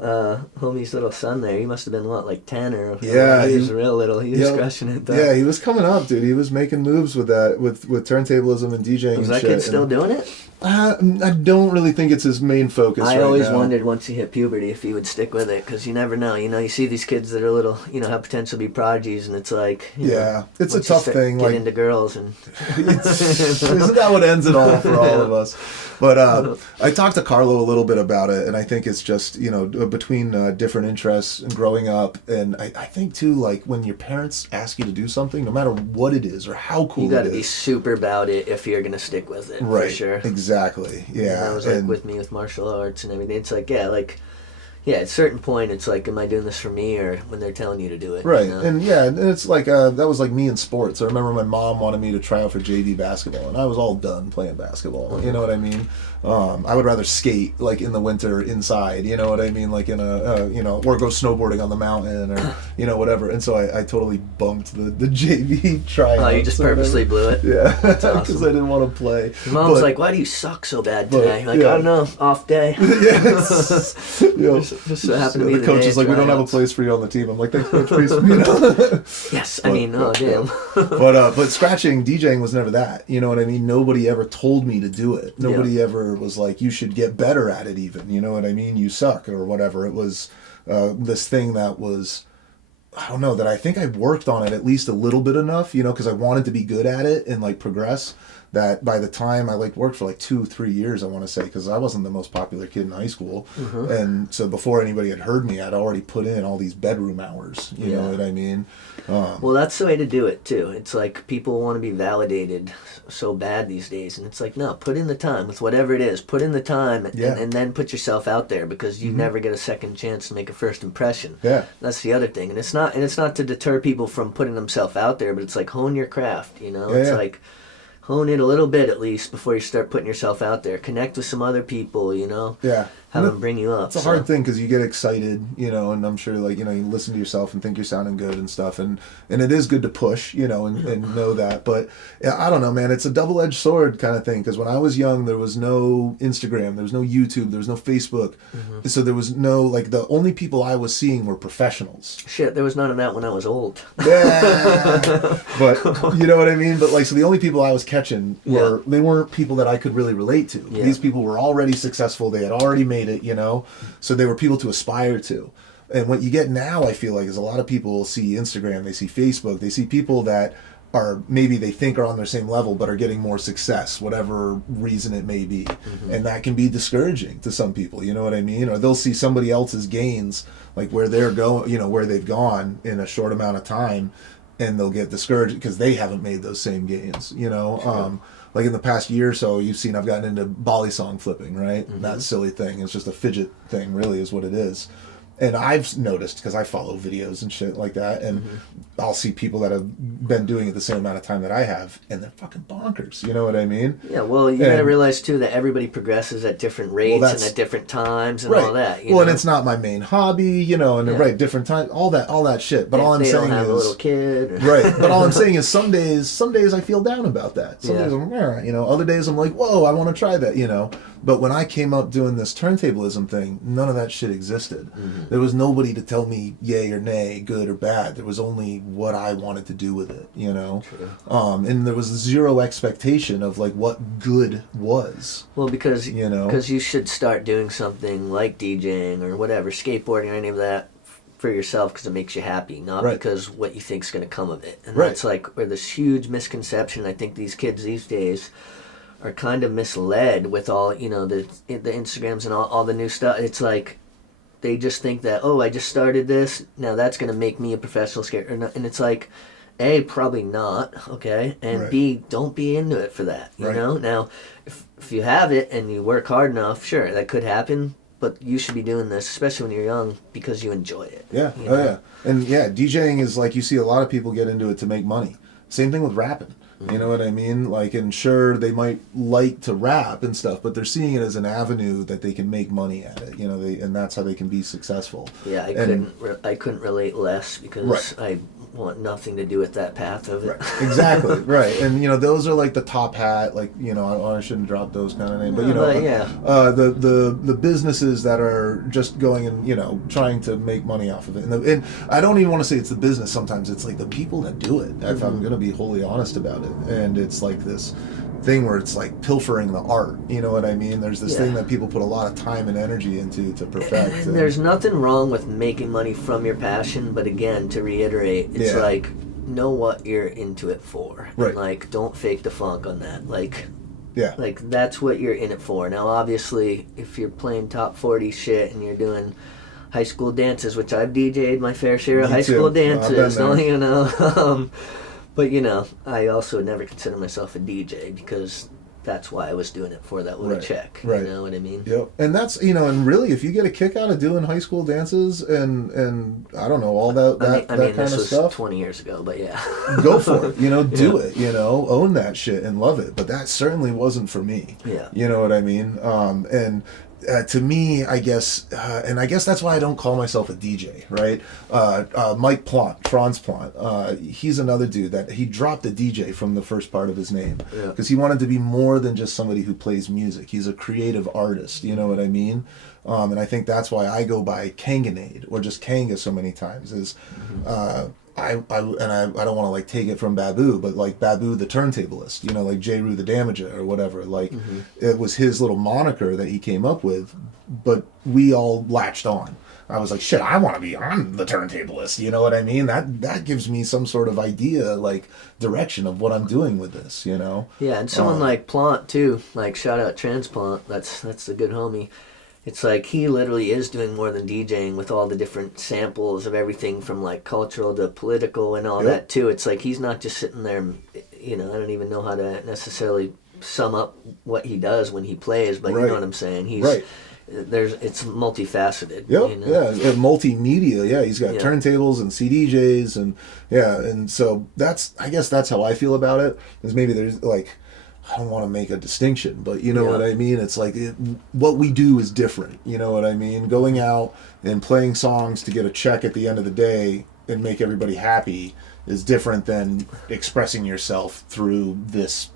homie's little son there. He must have been 10 or he was real little. He was crushing it though. Yeah, he was coming up, dude. He was making moves with that, with turntablism and DJing. Was and that shit. Kid still doing it? I don't really think it's his main focus. I always wondered once he hit puberty if he would stick with it, because you never know. You see these kids that are little, have potential to be prodigies, and it's like, it's a tough thing. Get into girls, and isn't that what ends it all for all of us? But I talked to Carlo a little bit about it, and I think it's just between different interests and growing up, and I think too, like when your parents ask you to do something, no matter what it is or how cool it is, you got to be super about it if you're gonna stick with it. Right. For sure. Exactly. Yeah. And that was with me with martial arts and everything. It's like at a certain point, it's like, am I doing this for me, or when they're telling you to do it? Right, and it's like that was like me in sports. I remember my mom wanted me to try out for JV basketball, and I was all done playing basketball. Mm-hmm. You know what I mean? I would rather skate like in the winter inside. You know what I mean? Like in or go snowboarding on the mountain, or whatever. And so I totally bumped the JV tryouts. Oh, you just purposely blew it? Yeah, because awesome. I didn't want to play. Your mom was like, "Why do you suck so bad today?" I don't know, off day. Yes. Just so happened to be the coach is like, "We don't have a place for you on the team." I'm like, "Thanks, coach, please." Yes, damn. But scratching, DJing was never that. You know what I mean? Nobody ever told me to do it. Nobody ever was like, "You should get better at it." Even, you know what I mean? You suck or whatever. It was this thing that was, I don't know, that I think I worked on it at least a little bit enough. Because I wanted to be good at it and like progress. That by the time I worked for 2-3 years, I want to say, because I wasn't the most popular kid in high school, and so before anybody had heard me, I'd already put in all these bedroom hours. You know what I mean? Well, that's the way to do it too. It's like people want to be validated so bad these days, and it's like, no, put in the time with whatever it is. Put in the time, and then put yourself out there, because you never get a second chance to make a first impression. Yeah, that's the other thing, and it's not to deter people from putting themselves out there, but it's like, hone your craft. It's like, hone it a little bit at least before you start putting yourself out there. Connect with some other people, Yeah. have them bring you up. It's a hard thing because you get excited, you know, and I'm sure, like, you know, you listen to yourself and think you're sounding good and stuff, and it is good to push, you know, and know that. But yeah, I don't know, man. It's a double-edged sword kind of thing, because when I was young, there was no Instagram, there was no YouTube, there was no Facebook, so there was no, like, the only people I was seeing were professionals. Shit, there was none of that when I was old. Yeah, but you know what I mean. But like, so the only people I was catching were they weren't people that I could really relate to. Yeah. These people were already successful; they had already made it, you know, so they were people to aspire to. And what you get now, I feel like, is a lot of people see Instagram, they see Facebook, they see people that are maybe they think are on their same level but are getting more success, whatever reason it may be. And that can be discouraging to some people, you know what I mean? Or they'll see somebody else's gains, like where they're going, you know, where they've gone in a short amount of time, and they'll get discouraged because they haven't made those same gains, you know. Like in the past year or so, you've seen I've gotten into bolly song flipping, right? That silly thing. It's just a fidget thing, really, is what it is. And I've noticed, because I follow videos and shit like that, and I'll see people that have been doing it the same amount of time that I have, and they're fucking bonkers. You know what I mean? Yeah, well, you gotta realize, too, that everybody progresses at different rates and at different times and all that. You know? And it's not my main hobby, you know, and different times, all that shit. But all I'm saying is... They don't have a little kid. Right, but all I'm saying is some days I feel down about that. Some days I'm, you know, other days I'm like, whoa, I want to try that, you know. But when I came up doing this turntablism thing, none of that shit existed. There was nobody to tell me yay or nay, good or bad. There was only what I wanted to do with it, you know. And there was zero expectation of like what good was. Well, because you should start doing something like DJing or whatever, skateboarding or any of that for yourself because it makes you happy, not because what you think's going to come of it. And that's like where this huge misconception. I think these kids these days are kind of misled with all, you know, the Instagrams and all the new stuff. It's like they just think that, oh, I just started this, now that's going to make me a professional skater. And it's like, A, probably not, okay? And B, don't be into it for that, you know? Now, if you have it and you work hard enough, sure, that could happen, but you should be doing this, especially when you're young, because you enjoy it. Yeah, you know? And DJing is like, you see a lot of people get into it to make money. Same thing with rapping. You know what I mean? Like, and sure, they might like to rap and stuff, but they're seeing it as an avenue that they can make money at it. You know, and that's how they can be successful. Yeah, I couldn't relate less because I want nothing to do with that path of it. Exactly, And you know, those are like the top hat. Like, you know, I shouldn't drop those kind of names, but you know, the businesses that are just going and, you know, trying to make money off of it. And I don't even want to say it's the business. Sometimes it's like the people that do it. If I'm going to be wholly honest about it. And it's like this thing where it's like pilfering the art, you know what I mean? There's this thing that people put a lot of time and energy into to perfect. And there's nothing wrong with making money from your passion, but again, to reiterate, it's like, know what you're into it for. And like, don't fake the funk on that. Like, that's what you're in it for. Now, obviously, if you're playing top 40 shit and you're doing high school dances, which I've DJ'd my fair share of high school dances, don't you know? But, you know, I also would never consider myself a DJ because that's why I was doing it for that little check. You know what I mean? Yep. And that's, you know, and really, if you get a kick out of doing high school dances and I don't know, all that kind of this was stuff. 20 years ago, but yeah. Go for it. You know, do it. You know, own that shit and love it. But that certainly wasn't for me. Yeah. You know what I mean? And to me, I guess, and I guess that's why I don't call myself a DJ, right? Mike Plant, Franz Plant, he's another dude that he dropped the DJ from the first part of his name because he wanted to be more than just somebody who plays music. He's a creative artist, you know what I mean? And I think that's why I go by Kanganade or just Kanga so many times is, I don't want to like take it from Babu, but like Babu the turntablist, you know, like J-Roo the Damager or whatever. Like it was his little moniker that he came up with, but we all latched on. I was like, shit, I want to be on the turntablist. You know what I mean? That gives me some sort of idea, like direction of what I'm doing with this. You know? Yeah, and someone like Plant too, like shout out Transplant. That's a good homie. It's like he literally is doing more than DJing with all the different samples of everything from like cultural to political and all that too. It's like he's not just sitting there, you know, I don't even know how to necessarily sum up what he does when he plays, but you know what I'm saying. He's it's multifaceted. Yep. You know? Yeah, multimedia. Yeah, he's got turntables and CDJs and and so I guess that's how I feel about it. Is maybe there's like I don't want to make a distinction, but you know Yeah. what I mean? It's like what we do is different. You know what I mean? Going out and playing songs to get a check at the end of the day and make everybody happy is different than expressing yourself through these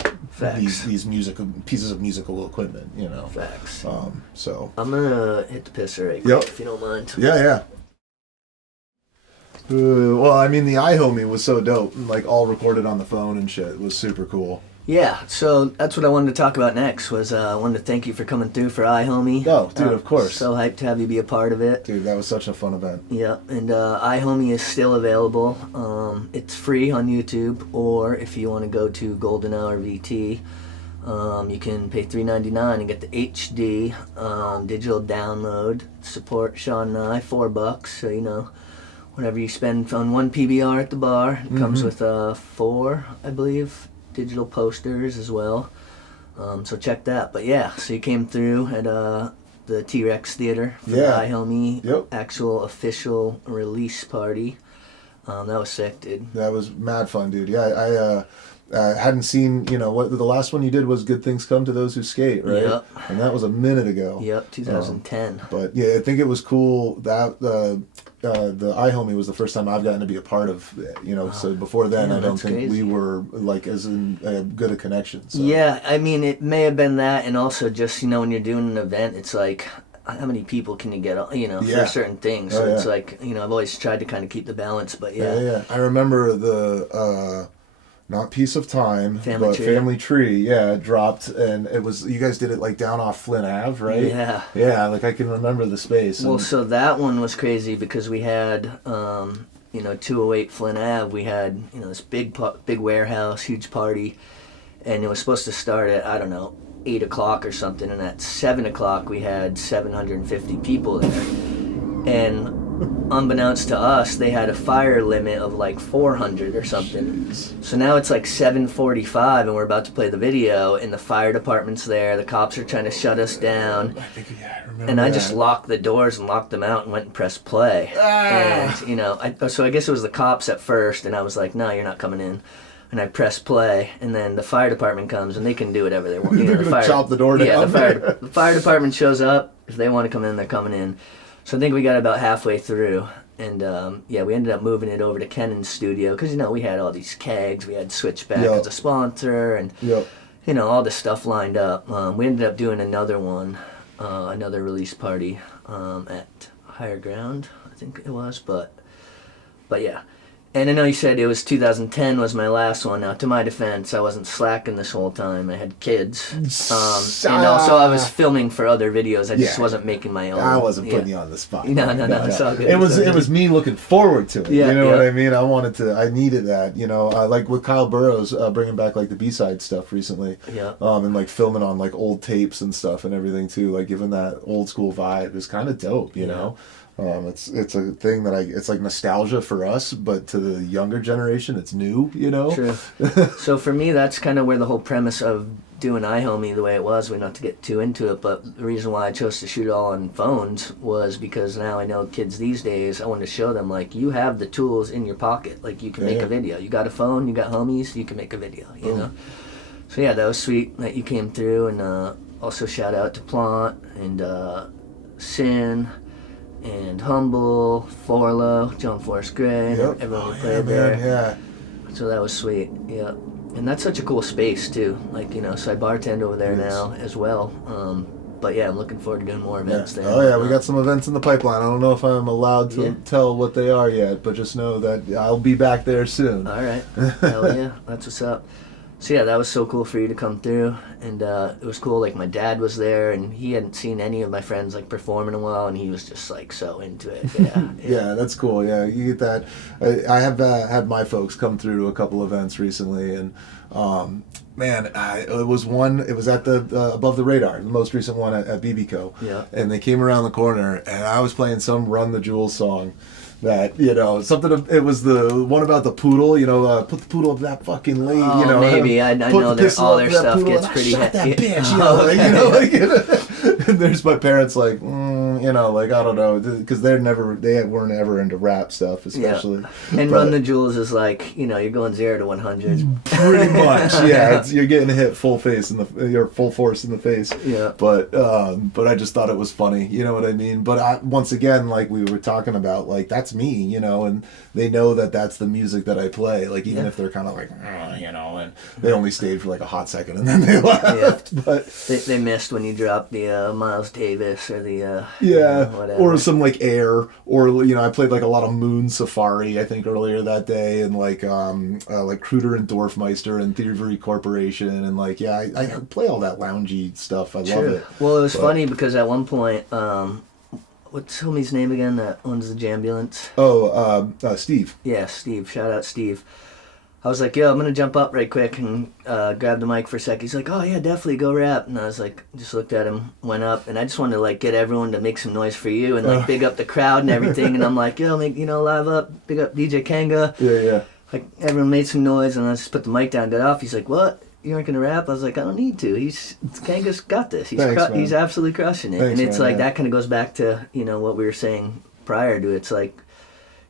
musical pieces of musical equipment, you know. Facts. So I'm gonna hit the pisser right Yep. quick, if you don't mind. yeah. Well, I mean, the iHomie was so dope, like all recorded on the phone and shit. It was super cool. Yeah, so that's what I wanted to talk about next. Was I wanted to thank you for coming through for iHomie. Oh, dude, of course. So hyped to have you be a part of it. Dude, that was such a fun event. Yeah, and iHomie is still available. It's free on YouTube, or if you want to go to Golden Hour VT, you can pay $3.99 and get the HD digital download. Support Sean and I, $4. So you know, whatever you spend on one PBR at the bar, it comes with 4, I believe, digital posters as well. So check that. But yeah, so you came through at the T-Rex Theater for the iHomie actual official release party. That was sick, dude. That was mad fun, dude. Yeah, I hadn't seen, you know, what the last one you did was Good Things Come to Those Who Skate, right? Yep. And that was a minute ago. Yep, 2010. But yeah, I think it was cool that the iHomie was the first time I've gotten to be a part of it, you know. So before then, Yeah, I don't that's think crazy. we were like as in good a connection. So. Yeah, I mean, it may have been that, and also just, you know, when you're doing an event, it's like, how many people can you get, you know, for certain things. So it's like, you know, I've always tried to kind of keep the balance, but Yeah. I remember the not Piece of Time, Family Tree. Family Tree, dropped, and it was, you guys did it like down off Flint Ave, right? Yeah. Yeah, like I can remember the space. Well, so that one was crazy because we had, you know, 208 Flint Ave, we had, you know, this big warehouse, huge party, and it was supposed to start at, I don't know, 8 o'clock or something, and at 7 o'clock we had 750 people there. And unbeknownst to us, they had a fire limit of like 400 or something. Jeez. So now it's like 7:45 and we're about to play the video, and the fire department's there, the cops are trying to shut us down. I remember And I that. just locked the doors and locked them out and went and pressed play. And, you know, so I guess it was the cops at first, and I was like, no, you're not coming in. And I press play, and then the fire department comes, and they can do whatever they want. You know, They're gonna chop the door down. Yeah, the fire department shows up. If they want to come in, they're coming in. So I think we got about halfway through, and we ended up moving it over to Kennan's studio, because, you know, we had all these kegs, we had Switchback as a sponsor, and, you know, all this stuff lined up. We ended up doing another one, another release party at Higher Ground, I think it was, but yeah. And I know you said it was 2010 was my last one. Now, to my defense, I wasn't slacking this whole time. I had kids. And also I was filming for other videos. I just wasn't making my own. I wasn't putting you on the spot. No, it's all good. It was me looking forward to it. Yeah, you know what I mean? I needed that, you know, like with Kyle Burrows bringing back like the B-side stuff recently. Yeah. And like filming on like old tapes and stuff and everything too, like giving that old school vibe is kind of dope, you know? It's a thing that it's like nostalgia for us, but to the younger generation, it's new, you know? True. So for me, that's kind of where the whole premise of doing iHomie the way it was, not to get too into it, but the reason why I chose to shoot it all on phones was because now I know kids these days, I want to show them, like, you have the tools in your pocket. Like, you can make a video. You got a phone, you got homies, you can make a video, you know? So yeah, that was sweet that you came through, and also shout out to Plant and Sin and Humble, Forlo, John Forrest Gray, everyone who played there. Yeah. So that was sweet, yeah. And that's such a cool space too. Like, you know, so I bartend over there now as well. But yeah, I'm looking forward to doing more events there. Oh yeah, we got some events in the pipeline. I don't know if I'm allowed to tell what they are yet, but just know that I'll be back there soon. All right. Hell yeah, that's what's up. So yeah, that was so cool for you to come through, and it was cool. Like, my dad was there, and he hadn't seen any of my friends like perform in a while, and he was just like so into it. Yeah, that's cool. Yeah, you get that. I have had my folks come through to a couple events recently, and it was at the Above the Radar, the most recent one at BBCO. Yeah. And they came around the corner, and I was playing some Run the Jewels song. That, you know, it was the one about the poodle, you know, put the poodle up that fucking lane, you know. Maybe, I know all their stuff gets pretty heavy. That bitch, you know, and there's my parents like, you know, like, I don't know, because they weren't ever into rap stuff, especially. Yeah. And Run the Jewels is like, you know, you're going 0 to 100. Pretty much, yeah. You're getting hit full force in the face. Yeah. But I just thought it was funny, you know what I mean? But once again, like we were talking about, like, that's me, you know, and they know that that's the music that I play, like, even if they're kind of like, you know, and they only stayed for like a hot second and then they left. Yeah. But they missed when you dropped the Miles Davis or the whatever. Or some like Air, or, you know, I played like a lot of Moon Safari, I think, earlier that day, and like Kruder and Dorfmeister and Thievery Corporation, and like, yeah, I play all that loungy stuff. I love it. Well, it was funny because at one point, what's homie's name again that owns the Jambulance? Steve. Yeah, Steve. Shout out Steve. I was like, yo, I'm gonna jump up right quick and grab the mic for a sec. He's like, oh yeah, definitely, go rap. And I was like, just looked at him, went up, and I just wanted to like get everyone to make some noise for you and like big up the crowd and everything. And I'm like, yo, make, you know, live up, big up DJ Kanga. Yeah. Like, everyone made some noise, and I just put the mic down, got off. He's like, what? You aren't gonna rap? I was like, I don't need to. Kanga's got this. He's absolutely crushing it. Thanks, and it's man, like, that kind of goes back to, you know, what we were saying prior to it. It's like,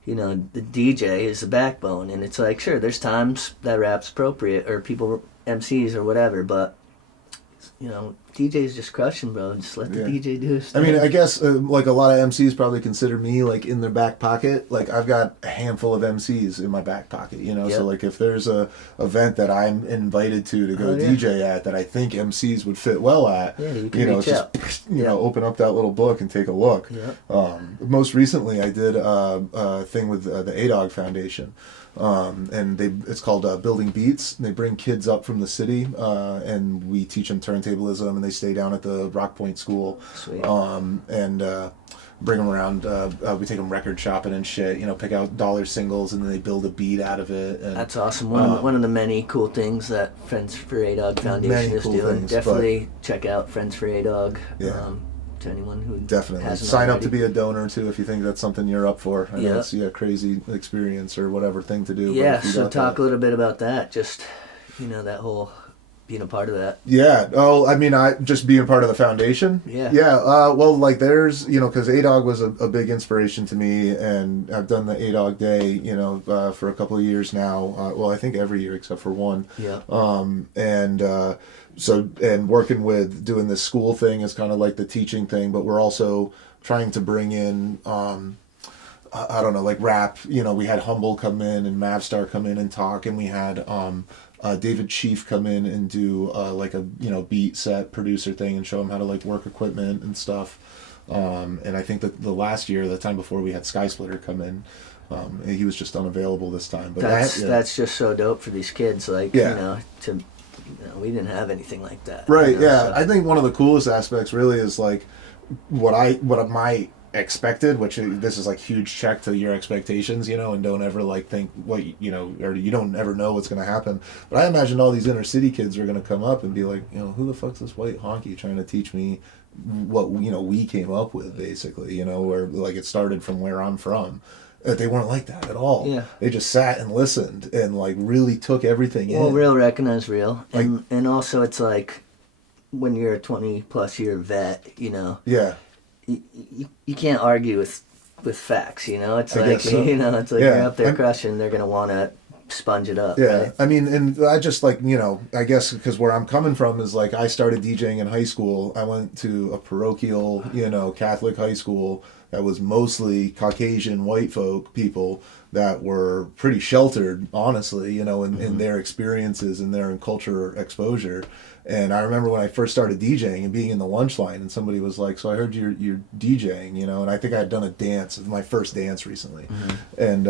you know, the DJ is the backbone, and it's like, sure, there's times that rap's appropriate, or people, MCs or whatever, but, you know, DJ's just crushing, bro. Just let the DJ do his thing. I mean, I guess like a lot of MCs probably consider me like in their back pocket. Like, I've got a handful of MCs in my back pocket, you know. Yep. So like, if there's a event that I'm invited to go DJ at that I think MCs would fit well at, you know, just you know, open up that little book and take a look. Yep. Most recently, I did a thing with the A.K.A. Foundation. And it's called Building Beats. And they bring kids up from the city, and we teach them turntablism, and they stay down at the Rock Point School. Sweet. And bring them around. We take them record shopping and shit. You know, pick out dollar singles, and then they build a beat out of it. And, that's awesome. One of the many cool things that Friends for A.K.A. Foundation is doing. Definitely check out Friends for A.K.A. Yeah. To anyone who definitely hasn't sign already. up to be a donor too if you think that's something you're up for. I know it's a crazy experience or whatever thing to do. Yeah, so talk a little bit about that. Just, you know, that whole being a part of that. Yeah. Oh, I mean, I just being part of the foundation. Yeah. Yeah. Well, like there's, you know, because A.K.A. was a big inspiration to me, and I've done the A.K.A. Day, you know, for a couple of years now. Well, I think every year except for one. Yeah. So, and working with doing this school thing is kind of like the teaching thing, but we're also trying to bring in, I don't know, like rap. You know, we had Humble come in and Mavstar come in and talk, and we had David Chief come in and do like a, you know, beat set producer thing and show him how to like work equipment and stuff. And I think that the last year, the time before, we had Sky Splitter come in. And he was just unavailable this time. But that's just so dope for these kids. Like, you know, we didn't have anything like that. Right, you know, yeah. so. I think one of the coolest aspects really is like what my expected, which this is like huge check to your expectations, you know, and don't ever like think what, you know, or you don't ever know what's going to happen. But I imagined all these inner city kids are going to come up and be like, you know, who the fuck's this white honky trying to teach me what, you know, we came up with, basically, you know, where like it started from where I'm from. They weren't like that at all. Yeah. They just sat and listened and like really took everything in. Well, real recognize real. And also it's like when you're a 20 plus year vet, you know. Yeah. You can't argue with facts, you know. It's like, so. you know, it's like you're up there crushing, they're going to want to sponge it up. Yeah. Right? I mean, and I just like, you know, I guess because where I'm coming from is like I started DJing in high school. I went to a parochial, you know, Catholic high school that was mostly Caucasian white folk people that were pretty sheltered, honestly, you know, in their experiences and their culture exposure. And I remember when I first started DJing and being in the lunch line, and somebody was like, "So I heard you're DJing, you know?" And I think I had done a dance, my first dance recently, and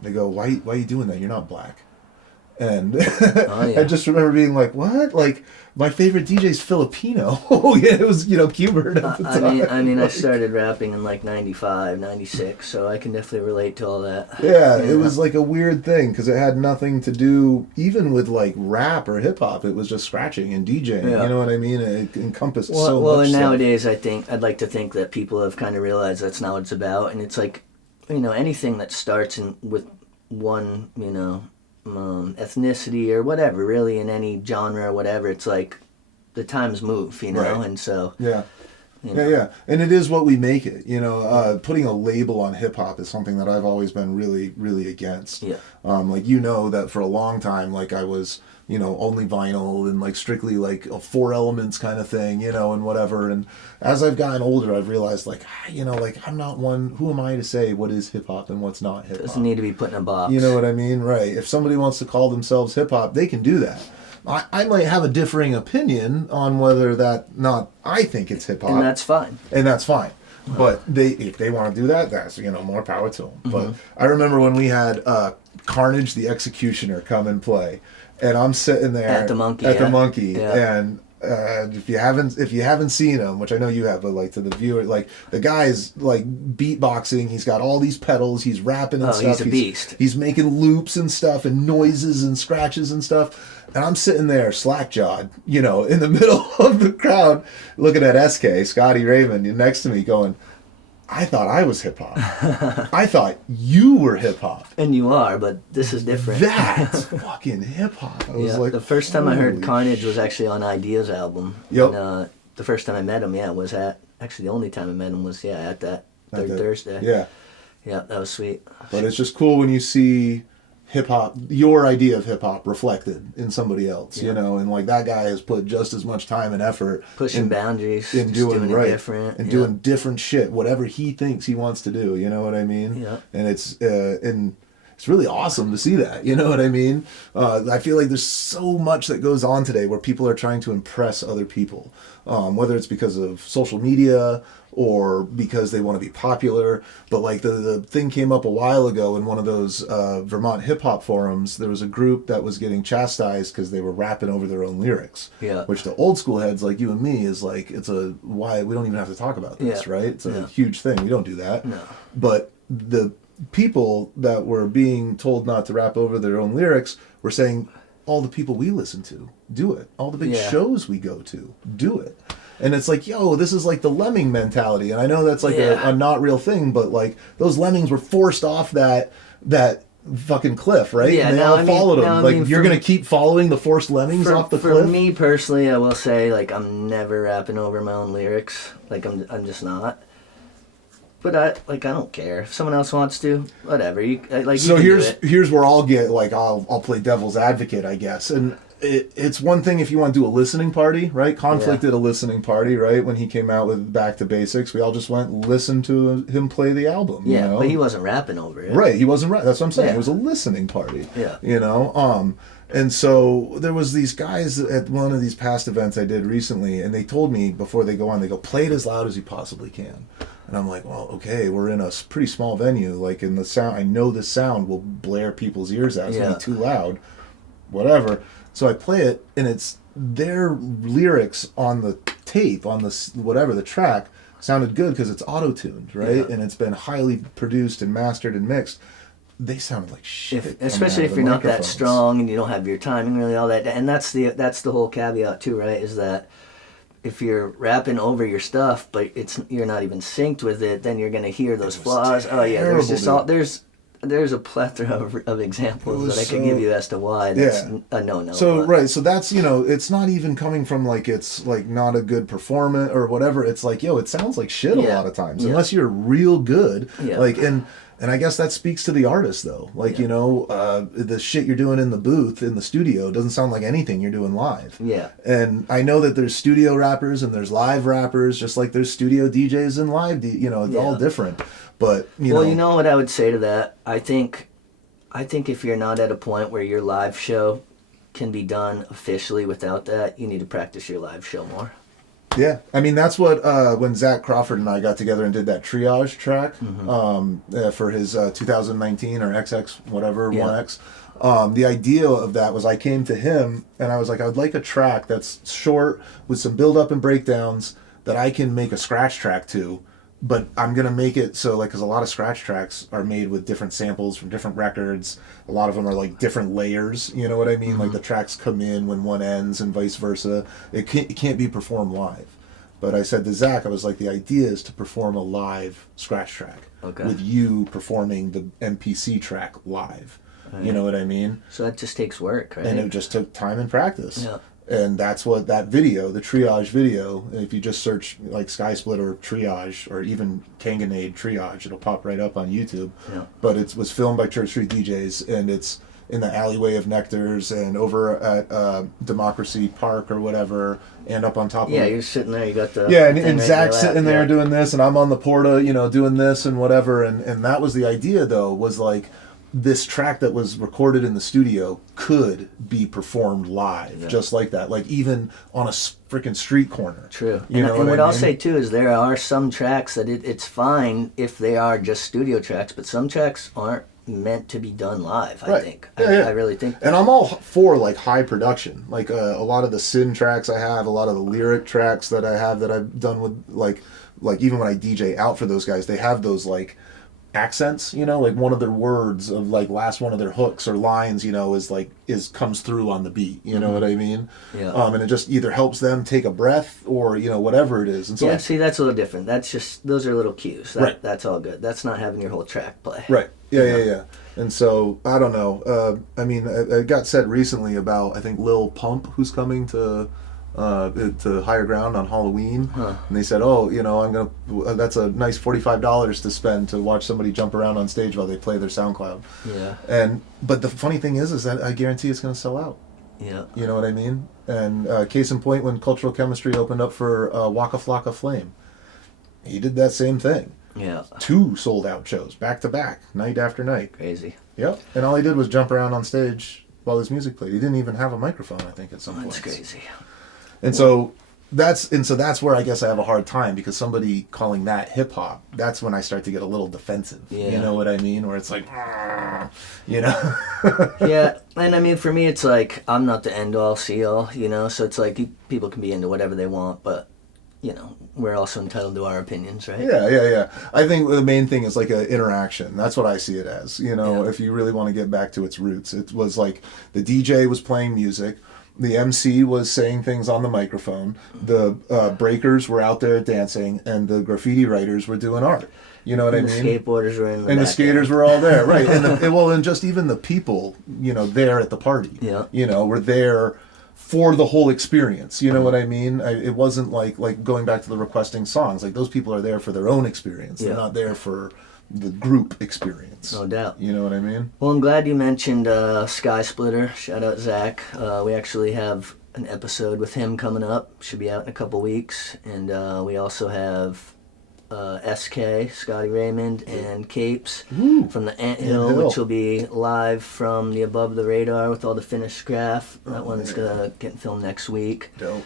they go, "Why are you doing that? You're not black." And I just remember being like, "What?" Like, my favorite DJ's Filipino. Yeah, it was, you know, Qbert at the time. I mean, I started rapping in like 95, 96, so I can definitely relate to all that. Yeah, it was like a weird thing because it had nothing to do even with like rap or hip hop. It was just scratching and DJing. You know what I mean? It encompassed so much. Well, and stuff. nowadays I'd like to think that people have kind of realized that's not what it's about, and it's like, you know, anything that starts with one, you know, ethnicity or whatever, really, in any genre or whatever, it's like the times move, you know, and so Yeah. And it is what we make it. Putting a label on hip hop is something that I've always been really, really against. Yeah. Like, that for a long time, like I was, only vinyl and like strictly like a Four Elements kind of thing, and whatever. And as I've gotten older, I've realized like, like I'm not one, who am I to say what is hip hop and what's not hip hop? Doesn't need to be put in a box. You know what I mean? Right. If somebody wants to call themselves hip hop, they can do that. I might have a differing opinion on whether I think it's hip hop. And that's fine. But if they want to do that, that's, more power to them. But I remember when we had Carnage the Executioner come and play, and I'm sitting there at the Monkey, and if you haven't seen him, which I know you have, but like to the viewer, like the guy's like beatboxing, he's got all these pedals, he's rapping and stuff. He's a beast. He's making loops and stuff and noises and scratches and stuff. And I'm sitting there slack-jawed, in the middle of the crowd, looking at SK, Scotty Raymond, next to me going, I thought I was hip-hop. I thought you were hip-hop. And you are, but this is different. That's fucking hip-hop. I was like, the first time I heard Carnage was actually on Idea's album. Yep. And, the first time I met him, was actually the only time I met him was, at that Third Thursday. Yeah. Yeah, that was sweet. But it's just cool when you see hip-hop, your idea of hip-hop reflected in somebody else, and like that guy has put just as much time and effort pushing boundaries, in doing it different, and doing different shit, whatever he thinks he wants to do, you know what I mean? Yeah. And it's really awesome to see that, you know what I mean? I feel like there's so much that goes on today where people are trying to impress other people, whether it's because of social media or because they want to be popular. But like the thing came up a while ago in one of those Vermont hip hop forums. There was a group that was getting chastised because they were rapping over their own lyrics. Yeah. Which the old school heads like you and me is like, why we don't even have to talk about this, right? It's a huge thing. We don't do that. No. But the people that were being told not to rap over their own lyrics were saying, all the people we listen to do it. All the big shows we go to do it. And it's like, this is like the lemming mentality. And I know that's like a not real thing, but like those lemmings were forced off that fucking cliff, right? Yeah, and they all followed them. You're going to keep folling the forced lemmings off the cliff? For me personally, I will say, like, I'm never rapping over my own lyrics. Like, I'm just not. But I don't care. If someone else wants to, whatever. So here's where I'll get, like, I'll play devil's advocate, I guess. And it's one thing if you want to do a listening party, right? Conflict did a listening party, right? When he came out with Back to Basics, we all just went and listened to him play the album. Yeah, but he wasn't rapping over it. Right, he wasn't rapping. That's what I'm saying. It was a listening party. Yeah. And so there was these guys at one of these past events I did recently, and they told me before they go on, they go, play it as loud as you possibly can. And I'm like, well, okay, we're in a pretty small venue. Like, in the sound, I know the sound will blare people's ears out. It's going to be too loud. Whatever. So I play it, and it's their lyrics on the tape, on the track, sounded good because it's auto-tuned, right? Yeah. And it's been highly produced and mastered and mixed. They sounded like shit. Especially if you're not that strong and you don't have your timing, really, all that. And that's the whole caveat too, right? Is that if you're rapping over your stuff, but you're not even synced with it, then you're gonna hear those flaws. Oh yeah, there's just there's a plethora of examples that I could give you as to why that's a no-no. So so that's, it's not even coming from like it's like not a good performance or whatever. It's like, it sounds like shit a lot of times, unless you're real good. Yeah. Like, and I guess that speaks to the artist though. Like, the shit you're doing in the booth, in the studio, doesn't sound like anything you're doing live. Yeah. And I know that there's studio rappers and there's live rappers, just like there's studio DJs and live, it's all different. But, Well, you know what I would say to that? I think if you're not at a point where your live show can be done officially without that, you need to practice your live show more. Yeah, I mean, that's what, when Zach Crawford and I got together and did that triage track for his 2019 or XX, whatever, 1X, the idea of that was I came to him and I was like, I would like a track that's short with some build-up and breakdowns that I can make a scratch track to, but I'm going to make it so, like, because a lot of scratch tracks are made with different samples from different records. A lot of them are, like, different layers, you know what I mean? Mm-hmm. Like, the tracks come in when one ends and vice versa. It can't be performed live. But I said to Zach, I was like, the idea is to perform a live scratch track with you performing the MPC track live. Right. You know what I mean? So that just takes work, right? And it just took time and practice. Yeah. And that's what that video, the triage video, if you just search like Sky Splitter triage or even Kanganade triage, it'll pop right up on YouTube. Yeah. But it was filmed by Church Street DJs, and it's in the alleyway of Nectar's and over at Democracy Park or whatever, and up on top of Yeah, you're sitting there, you got the... yeah, and thing right Zach's in your lap, sitting there yeah. doing this, and I'm on the porta, doing this and whatever, and that was the idea, though, was like this track that was recorded in the studio could be performed live, just like that, like even on a freaking street corner. True. You And what I'll say too is there are some tracks that it's fine if they are just studio tracks, but some tracks aren't meant to be done live. I think. I really think. And I'm all for like high production, like a lot of the Sin tracks I have, a lot of the lyric tracks that I have that I've done with like even when I DJ out for those guys, they have those like accents, like one of their words of like last one of their hooks or lines, is comes through on the beat. You know what I mean? Yeah. And it just either helps them take a breath or whatever it is. And so see, that's a little different. That's just those are little cues. Right. That's all good. That's not having your whole track play. Right. Yeah. And so I don't know. It got said recently about I think Lil Pump who's coming to Higher Ground on Halloween, and they said, "Oh, I'm gonna. That's a nice $45 to spend to watch somebody jump around on stage while they play their SoundCloud." Yeah. But the funny thing is that I guarantee it's gonna sell out. Yeah. You know what I mean? And case in point, when Cultural Chemistry opened up for Waka Flocka Flame, he did that same thing. Yeah. 2 sold out shows back to back, night after night. Crazy. Yep. And all he did was jump around on stage while his music played. He didn't even have a microphone, I think, at some point. That's crazy. And so that's where I guess I have a hard time, because somebody calling that hip hop, that's when I start to get a little defensive. Yeah. You know what I mean? Where it's like, Yeah, and for me, it's like I'm not the end all, see all, So it's like people can be into whatever they want, but we're also entitled to our opinions, right? Yeah. I think the main thing is like an interaction. That's what I see it as. If you really want to get back to its roots, it was like the DJ was playing music. The MC was saying things on the microphone. The breakers were out there dancing, and the graffiti writers were doing art. You know what I mean? The skateboarders were in the and the back skaters end. were all there, right? And just even the people, there at the party, were there for the whole experience. You know what I mean? It wasn't like going back to the requesting songs. Like those people are there for their own experience. They're not there for the group experience. No doubt. You know what I mean? Well, I'm glad you mentioned Sky Splitter. Shout out Zach. We actually have an episode with him coming up. Should be out in a couple weeks. And we also have SK, Scotty Raymond, and Capes from the Anthill, which will be live from the Above the Radar with all the finished graph. That one's gonna get filmed next week. Dope.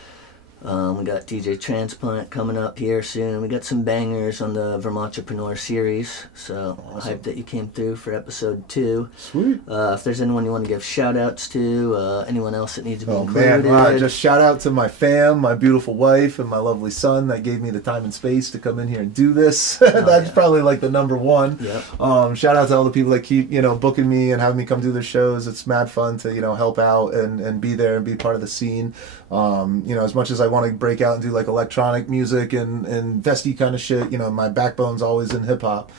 We got DJ Transplant coming up here soon. We got some bangers on the Vermontrepreneurs series. So Awesome. hyped that you came through for episode 2. Sweet. If there's anyone you want to give shout outs to, anyone else that needs to be included. Just shout out to my fam, my beautiful wife, and my lovely son that gave me the time and space to come in here and do this. That's probably like the number one. Yep. Shout out to all the people that keep, booking me and having me come do their shows. It's mad fun to, help out and be there and be part of the scene. As much as I want to break out and do like electronic music and festy kind of shit, my backbone's always in hip hop.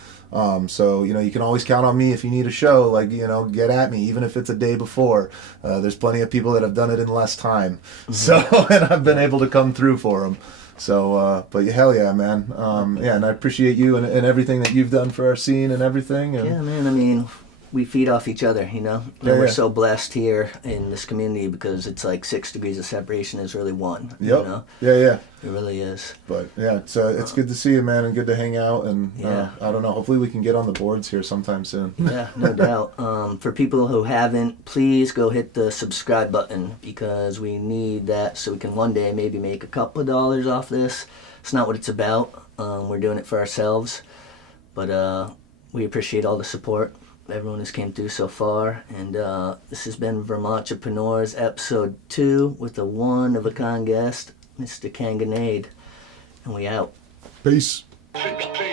So you can always count on me if you need a show, like, get at me, even if it's a day before. There's plenty of people that have done it in less time. So, and I've been able to come through for them. So, but hell yeah, man. And I appreciate you and everything that you've done for our scene and everything. And Yeah, man, we feed off each other, And we're so blessed here in this community because it's like 6 degrees of separation is really 1. Yep. Yeah. It really is. But yeah, it's good to see you, man, and good to hang out. And I don't know, hopefully we can get on the boards here sometime soon. Yeah, no doubt. For people who haven't, please go hit the subscribe button because we need that so we can one day maybe make a couple of dollars off this. It's not what it's about. We're doing it for ourselves. But we appreciate all the support. Everyone who's came through so far, and this has been Vermontrepreneurs episode 2 with a one-of-a-kind guest, Mr. Kanganade, and we out. Peace. Peace.